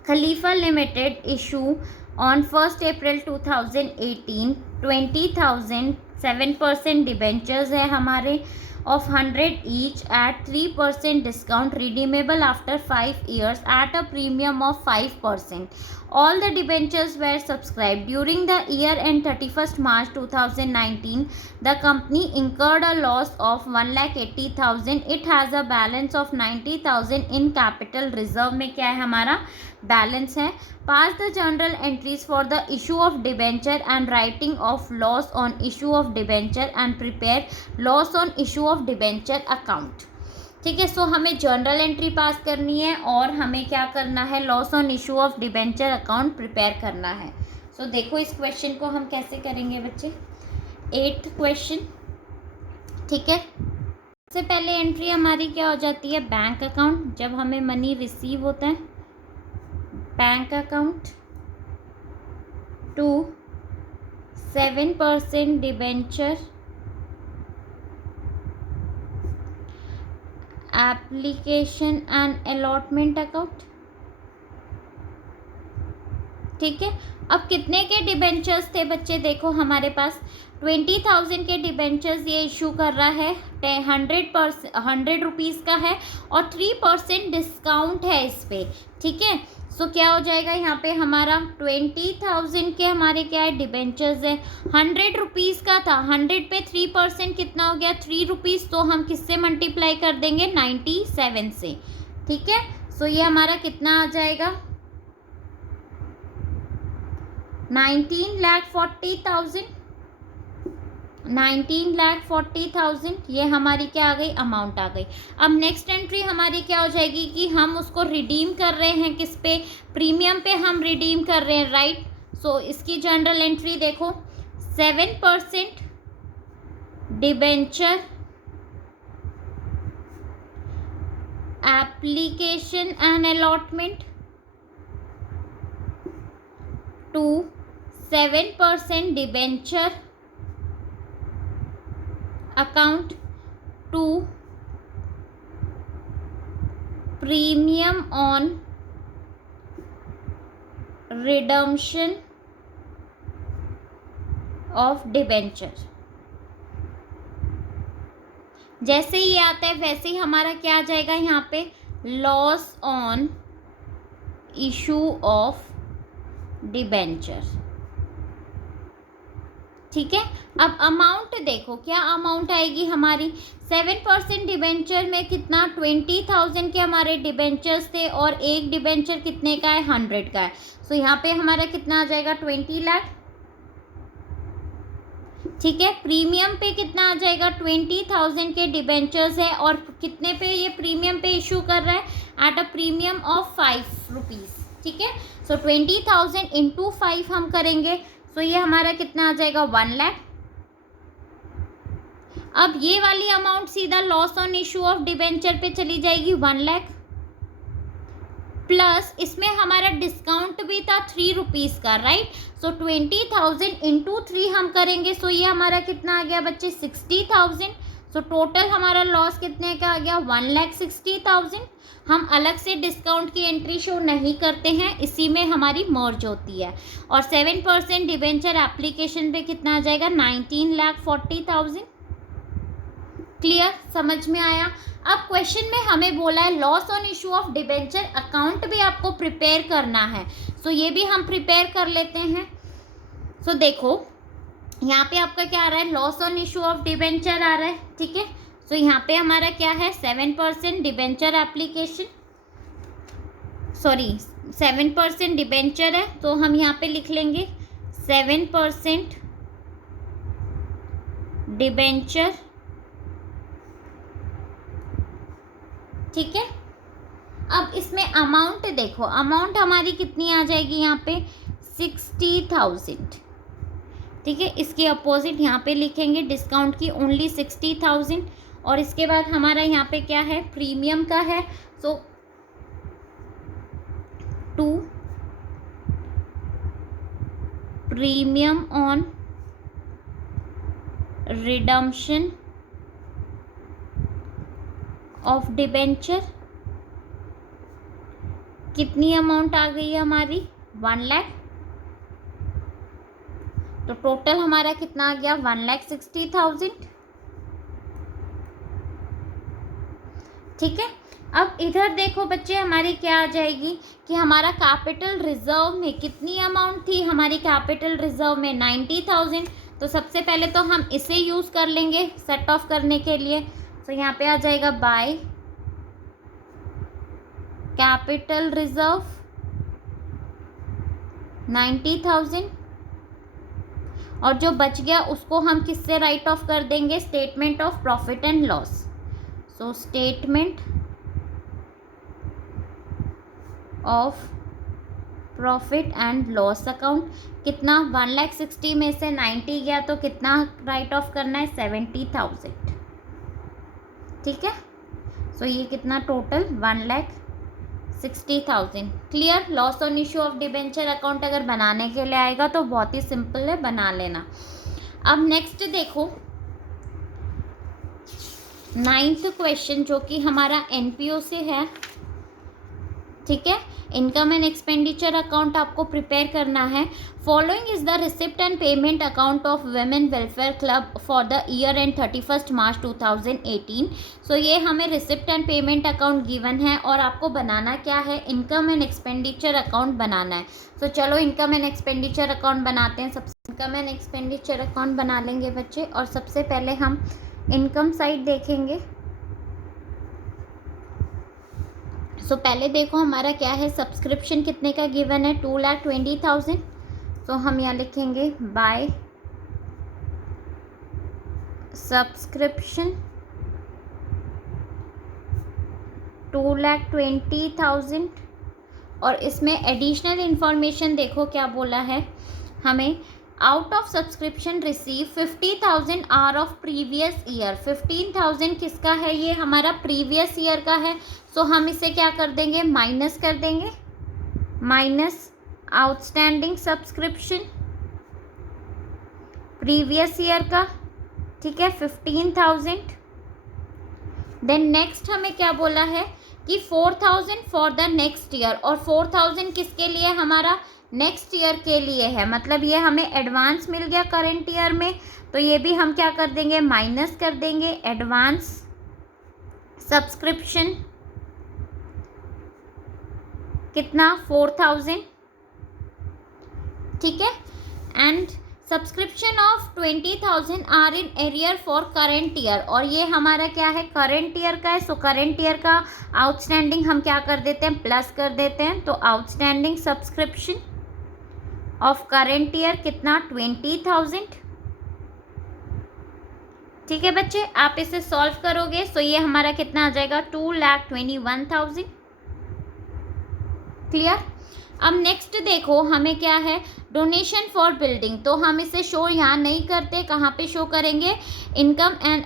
Khalifa limited issue on 1 April 2018 20,000 7% debentures है हमारे of 100 each at 3% discount, redeemable after 5 years at a premium of 5%. All the debentures were subscribed. During the year end 31st March 2019, the company incurred a loss of 1,80,000. It has a balance of 90,000 in capital reserve. में क्या है हमारा balance है? Pass the journal entries for the issue of debenture and writing of loss on issue of debenture and prepare loss on issue of debenture account. ठीक है, सो हमें journal entry पास करनी है और हमें क्या करना है? Loss on issue of debenture account prepare करना है। सो देखो इस क्वेश्चन को हम कैसे करेंगे बच्चे। 8th क्वेश्चन, ठीक है। सबसे पहले एंट्री हमारी क्या हो जाती है? Bank account. जब हमें मनी रिसीव होता है, bank account to 7% debenture application and allotment account. ठीक है, अब कितने के डिबेंचर्स थे बच्चे? देखो हमारे पास 20,000 के डिबेंचर्स ये इशू कर रहा है, 100 रुपीज़ का है और 3% डिस्काउंट है इस पर। ठीक है, सो क्या हो जाएगा यहाँ पे हमारा? 20,000 के हमारे क्या है? डिबेंचर्स है। 100 रुपीज़ का था, 100 पे 3% कितना हो गया? 3 रुपीज़। तो हम किससे मल्टीप्लाई कर देंगे? 97 से। ठीक है, सो ये हमारा कितना आ जाएगा? 19,40,000। 19,40,000 ये हमारी क्या आ गई? अमाउंट आ गई। अब नेक्स्ट एंट्री हमारी क्या हो जाएगी कि हम उसको रिडीम कर रहे हैं किस पे? प्रीमियम पे हम रिडीम कर रहे हैं, राइट। सो इसकी जनरल एंट्री देखो, 7% debenture application and allotment to 7% debenture account to premium on redemption of debenture. जैसे ही आता है वैसे ही हमारा क्या आ जाएगा यहाँ पे? Loss on issue of debenture. ठीक है, अब अमाउंट देखो क्या अमाउंट आएगी हमारी? 7% डिबेंचर में कितना? 20,000 के हमारे डिबेंचर्स थे और एक डिबेंचर कितने का है? 100 का है। सो यहाँ पे हमारा कितना आ जाएगा? 20 लाख। ठीक है, प्रीमियम पे कितना आ जाएगा? 20,000 के डिबेंचर्स है और कितने पे ये प्रीमियम पे इशू कर रहा है? At a premium of 5 rupees. ठीक है, सो 20,000 इंटू 5 हम करेंगे, तो ये हमारा कितना आ जाएगा? 1 लाख। अब ये वाली अमाउंट सीधा loss on issue of debenture पे चली जाएगी, 1 लाख प्लस इसमें हमारा डिस्काउंट भी था 3 रुपीज़ का, राइट। सो 20,000 इंटू 3 हम करेंगे, सो ये हमारा कितना आ गया बच्चे? 60,000। सो टोटल हमारा लॉस कितने का आ गया? 1,60,000। हम अलग से डिस्काउंट की एंट्री शो नहीं करते हैं, इसी में हमारी मर्ज होती है। और 7% डिबेंचर एप्लीकेशन पे कितना आ जाएगा? 19,40,000। क्लियर, समझ में आया? अब क्वेश्चन में हमें बोला है loss on issue of debenture account भी आपको प्रिपेयर करना है, सो ये भी हम प्रिपेयर कर लेते हैं। सो देखो यहाँ पे आपका क्या आ रहा है? Loss on issue of debenture आ रहा है। ठीक है, सो यहाँ पे हमारा क्या है? 7% डिबेंचर एप्लीकेशन, सॉरी 7% डिबेंचर है, तो हम यहाँ पे लिख लेंगे 7% डिबेंचर। ठीक है, अब इसमें अमाउंट देखो, अमाउंट हमारी कितनी आ जाएगी यहाँ पे? 60,000। ठीक है, इसके अपोजिट यहाँ पे लिखेंगे डिस्काउंट की ओनली 60,000 और इसके बाद हमारा यहाँ पे क्या है, प्रीमियम का है। सो 2 premium on redemption of debenture, कितनी अमाउंट आ गई है हमारी, 1 लाख। तो टोटल हमारा कितना आ गया, 1,60,000। ठीक है। अब इधर देखो बच्चे, हमारी क्या आ जाएगी कि हमारा कैपिटल रिजर्व में कितनी अमाउंट थी, हमारी कैपिटल रिजर्व में 90,000। तो सबसे पहले तो हम इसे यूज़ कर लेंगे सेट ऑफ करने के लिए। तो यहाँ पे आ जाएगा बाय कैपिटल रिजर्व 90,000, और जो बच गया उसको हम किससे राइट ऑफ कर देंगे, statement of profit and loss. So statement of profit and loss account, कितना, 1,60,000 में से 90 गया तो कितना राइट ऑफ करना है, 70,000। ठीक है। सो ये कितना total, 1,60,000। Clear. Loss on issue of debenture account अगर बनाने के लिए आएगा तो बहुत ही सिंपल है, बना लेना। अब नेक्स्ट देखो 9th क्वेश्चन, जो कि हमारा एनपीओ से है। ठीक है। इनकम एंड एक्सपेंडिचर अकाउंट आपको प्रिपेयर करना है। Following is the receipt and payment account of women welfare club for the year end 31 मार्च 2018। सो ये हमें receipt and payment account given है और आपको बनाना क्या है, इनकम एंड एक्सपेंडिचर अकाउंट बनाना है। सो चलो इनकम एंड एक्सपेंडिचर अकाउंट बनाते हैं। सबसे इनकम एंड एक्सपेंडिचर अकाउंट बना लेंगे बच्चे, और सबसे पहले हम इनकम साइड देखेंगे। सो पहले देखो हमारा क्या है, सब्सक्रिप्शन कितने का गिवन है, 2,20,000। सो हम यहाँ लिखेंगे बाय सब्सक्रिप्शन 2,20,000, और इसमें एडिशनल इंफॉर्मेशन देखो क्या बोला है हमें, out of subscription receive 50,000 are of previous year. 15,000 किसका है, ये हमारा प्रीवियस ईयर का है। सो हम इसे क्या कर देंगे, माइनस कर देंगे, minus outstanding subscription previous year का। ठीक है, 15,000। देन नेक्स्ट हमें क्या बोला है कि 4,000 फॉर द नेक्स्ट ईयर, और 4,000 किसके लिए, हमारा नेक्स्ट ईयर के लिए है। मतलब ये हमें एडवांस मिल गया करंट ईयर में, तो ये भी हम क्या कर देंगे, माइनस कर देंगे एडवांस सब्सक्रिप्शन, कितना, 4,000। ठीक है। And subscription of 20,000 are in arrear for current year, और ये हमारा क्या है, करंट ईयर का है। सो करंट ईयर का आउटस्टैंडिंग हम क्या कर देते हैं, प्लस कर देते हैं। तो outstanding subscription of current year कितना, 20,000। ठीक है बच्चे, आप इसे सॉल्व करोगे सो ये हमारा कितना आ जाएगा, 2,21,000। क्लियर। अब नेक्स्ट देखो हमें क्या है, डोनेशन फॉर बिल्डिंग। तो हम इसे शो यहाँ नहीं करते, कहाँ पे शो करेंगे, इनकम एंड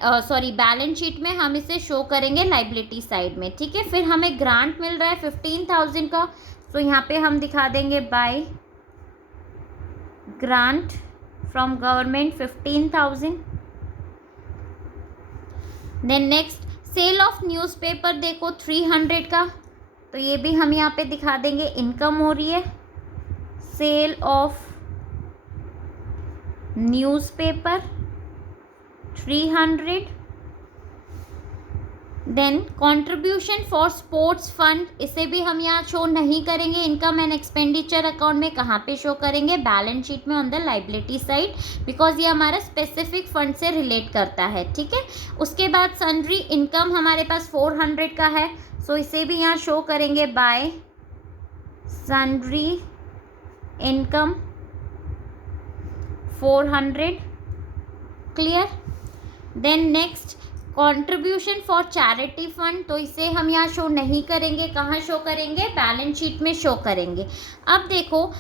बैलेंस शीट में हम इसे शो करेंगे लाइबिलिटी साइड में। ठीक है। फिर हमें ग्रांट मिल रहा है 15,000 का, तो यहाँ पे हम दिखा देंगे by grant from government 15,000। Then next sale of newspaper देखो 300 का, तो ये भी हम यहाँ पे दिखा देंगे इनकम हो रही है, sale of newspaper 300। Then contribution for sports fund, इसे भी हम यहाँ शो नहीं करेंगे इनकम एंड एक्सपेंडिचर अकाउंट में, कहाँ पे शो करेंगे, बैलेंस शीट में on the liability side, because ये हमारा स्पेसिफिक फंड से रिलेट करता है। ठीक है। उसके बाद सन्ड्री इनकम हमारे पास 400 का है, सो इसे भी यहाँ शो करेंगे by sundry income 400। Clear. Then next contribution for charity fund, तो इसे हम यहाँ शो नहीं करेंगे, कहाँ शो करेंगे, बैलेंस शीट में शो करेंगे। अब देखो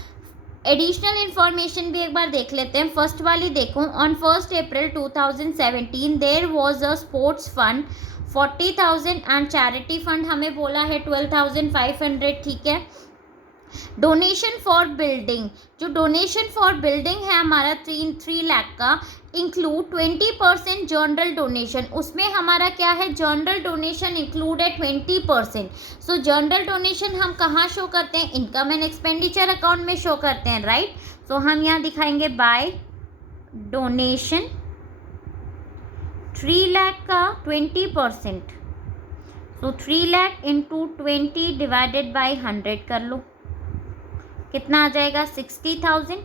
एडिशनल इंफॉर्मेशन भी एक बार देख लेते हैं। फर्स्ट वाली देखो, on 1 April 2017 there was a sports fund 40,000 and charity fund हमें बोला है 12,500, ठीक है। डोनेशन फॉर बिल्डिंग, जो डोनेशन फॉर बिल्डिंग है हमारा 3 लाख का, इंक्लूड 20% जनरल डोनेशन, उसमें हमारा क्या है, जनरल डोनेशन इंक्लूड है 20%। सो जनरल डोनेशन हम कहाँ शो करते हैं, इनकम एंड एक्सपेंडिचर अकाउंट में शो करते हैं, राइट। सो हम यहाँ दिखाएंगे बाय डोनेशन 3 लाख का 20%, सो 3 लाख इंटू 20 डिवाइडेड बाई 100 कर लो, कितना आ जाएगा 60,000।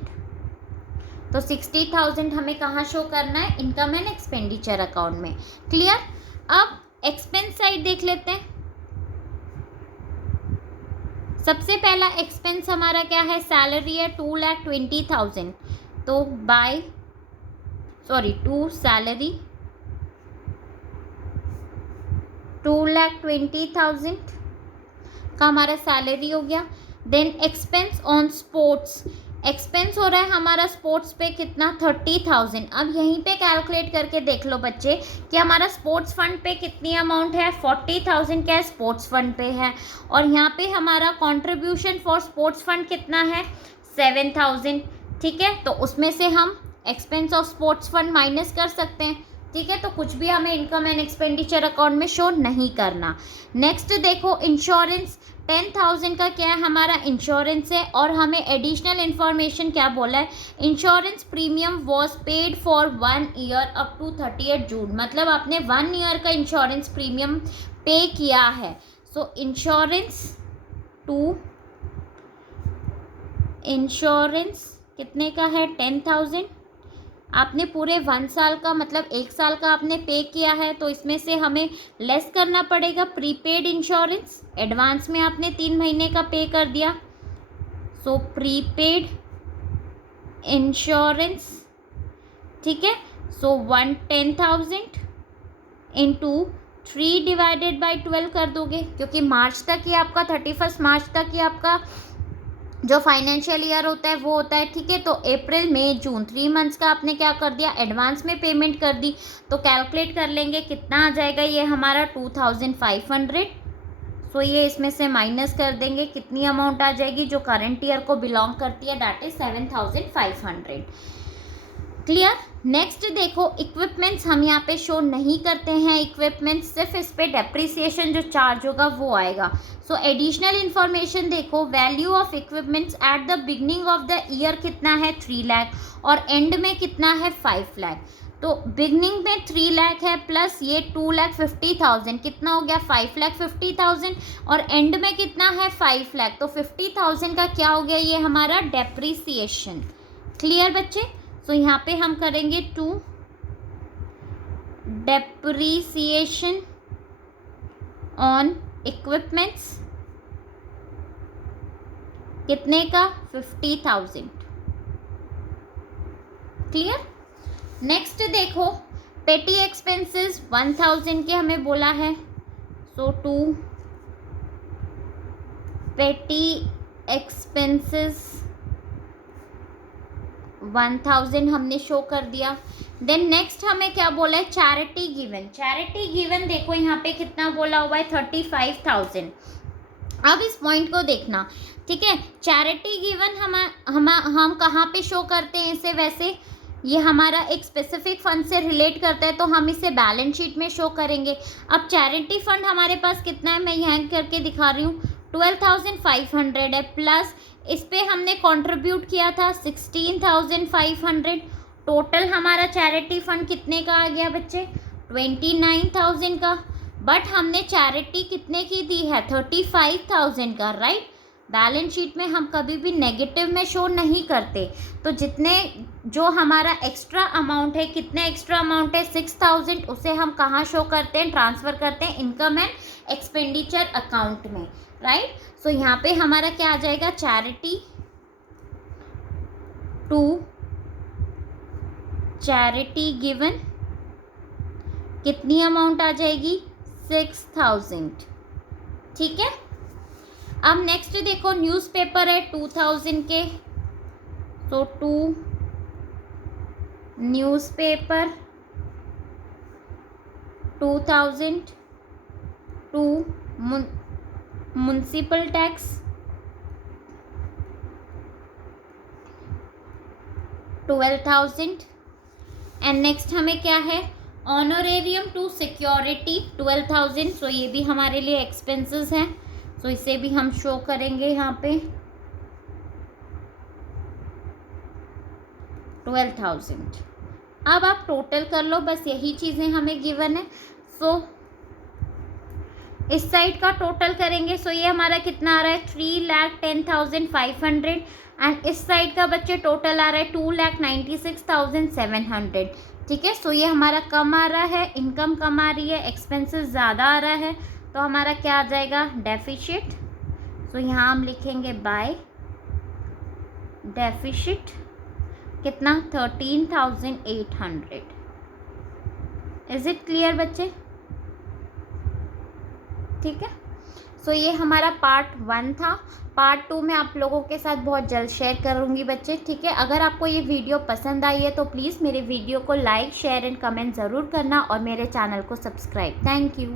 तो 60,000 हमें कहाँ शो करना है, इनकम एंड एक्सपेंडिचर अकाउंट में, क्लियर। अब एक्सपेंस साइड देख लेते हैं। सबसे पहला एक्सपेंस हमारा क्या है, सैलरी है 2,20,000, तो टू सैलरी 2,20,000 का हमारा सैलरी हो गया। Then expense on sports, expense हो रहा है हमारा स्पोर्ट्स पे कितना 30,000। अब यहीं पे कैलकुलेट करके देख लो बच्चे कि हमारा स्पोर्ट्स फंड पे कितनी अमाउंट है, 40,000 क्या है स्पोर्ट्स फंड पे है, और यहाँ पे हमारा कंट्रीब्यूशन फॉर स्पोर्ट्स फंड कितना है 7,000, ठीक है। तो उसमें से हम expense of sports fund minus कर सकते हैं, ठीक है। तो कुछ भी हमें इनकम एंड एक्सपेंडिचर अकाउंट में शो नहीं करना। नेक्स्ट देखो इंश्योरेंस, 10,000 का क्या है हमारा इंश्योरेंस है, और हमें एडिशनल इन्फॉर्मेशन क्या बोला है, insurance premium was paid for 1 year up to 30 June, मतलब आपने 1 ईयर का इंश्योरेंस प्रीमियम पे किया है। सो इंश्योरेंस कितने का है 10,000, आपने पूरे 1 साल का मतलब 1 साल का आपने पे किया है, तो इसमें से हमें लेस करना पड़ेगा प्रीपेड इंश्योरेंस, एडवांस में आपने 3 महीने का पे कर दिया। सो प्रीपेड इंश्योरेंस, ठीक है। सो 10,000 इंटू 3 डिवाइडेड बाई 12 कर दोगे, क्योंकि मार्च तक ही आपका 31 मार्च तक ही आपका जो फाइनेंशियल ईयर होता है वो होता है, ठीक है। तो अप्रैल मई जून 3 मंथ्स का आपने क्या कर दिया, एडवांस में पेमेंट कर दी। तो कैलकुलेट कर लेंगे कितना आ जाएगा, ये हमारा 2,500। सो ये इसमें से माइनस कर देंगे, कितनी अमाउंट आ जाएगी जो करंट ईयर को बिलोंग करती है, दैट इज 7,500, क्लियर। नेक्स्ट देखो इक्विपमेंट्स हम यहाँ पे शो नहीं करते हैं, इक्विपमेंट्स सिर्फ इस पे डेप्रिसिएशन जो चार्ज होगा वो आएगा। सो एडिशनल इन्फॉर्मेशन देखो, value of equipments at the beginning of the year कितना है 3 लाख, और एंड में कितना है 5 लाख। तो बिगनिंग में 3 लाख है प्लस ये 2,50,000, कितना हो गया 5,50,000, और एंड में कितना है 5 लाख। तो 50,000 का क्या हो गया, ये हमारा डेप्रिसिएशन, क्लियर बच्चे। सो यहाँ पे हम करेंगे 2 डेप्रिसिएशन ऑन इक्विपमेंट्स, कितने का 50,000, क्लियर। नेक्स्ट देखो पेटी एक्सपेंसेस 1,000 के हमें बोला है, सो 2 पेटी एक्सपेंसेस 1,000 हमने शो कर दिया। देन नेक्स्ट हमें क्या बोला है, चैरिटी गिवन, चैरिटी गिवन देखो यहाँ पे कितना बोला हुआ है 35,000। अब इस पॉइंट को देखना, ठीक है। चैरिटी गिवन हम कहाँ पे शो करते हैं इसे, वैसे ये हमारा एक स्पेसिफिक फंड से रिलेट करता है, तो हम इसे बैलेंस शीट में शो करेंगे। अब चैरिटी फंड हमारे पास कितना है, मैं यहाँ करके दिखा रही हूँ, 12,500 है, प्लस इस पे हमने कंट्रीब्यूट किया था 16,500। टोटल हमारा चैरिटी फंड कितने का आ गया बच्चे 29,000 का, बट हमने चैरिटी कितने की दी है 35,000 का, राइट। बैलेंस शीट में हम कभी भी नेगेटिव में शो नहीं करते, तो जितने जो हमारा एक्स्ट्रा अमाउंट है, कितने एक्स्ट्रा अमाउंट है 6,000, उसे हम कहाँ शो करते हैं, ट्रांसफ़र करते हैं इनकम एंड एक्सपेंडिचर अकाउंट में, राइट। सो यहाँ पे हमारा क्या आ जाएगा, चैरिटी टू चैरिटी गिवन कितनी अमाउंट आ जाएगी 6,000, ठीक है। अब नेक्स्ट देखो न्यूज़पेपर है 2,000 के, सो 2 newspaper 2000, 2 municipal tax 12,000 and next हमें क्या है, ऑनोरेरियम टू सिक्योरिटी 12,000। सो ये भी हमारे लिए एक्सपेंसेस हैं, सो इसे भी हम शो करेंगे यहाँ पे 12,000। अब आप टोटल कर लो, बस यही चीज़ें हमें गिवन है। सो इस साइड का टोटल करेंगे, सो ये हमारा कितना आ रहा है 3,10,500 एंड इस साइड का बच्चे टोटल आ रहा है 2,96,700। ठीक है, सो ये हमारा कम आ रहा है, इनकम कम आ रही है, एक्सपेंसेस ज़्यादा आ रहा है, तो हमारा क्या आ जाएगा डेफिशिट। सो यहाँ हम लिखेंगे बाय डेफिशिट कितना 13,800। इज इट क्लियर बच्चे? ठीक है, सो ये हमारा पार्ट 1 था। पार्ट 2 में आप लोगों के साथ बहुत जल्द शेयर करूँगी बच्चे। ठीक है, अगर आपको ये वीडियो पसंद आई है तो प्लीज़ मेरे वीडियो को लाइक शेयर एंड कमेंट ज़रूर करना और मेरे चैनल को सब्सक्राइब। Thank you.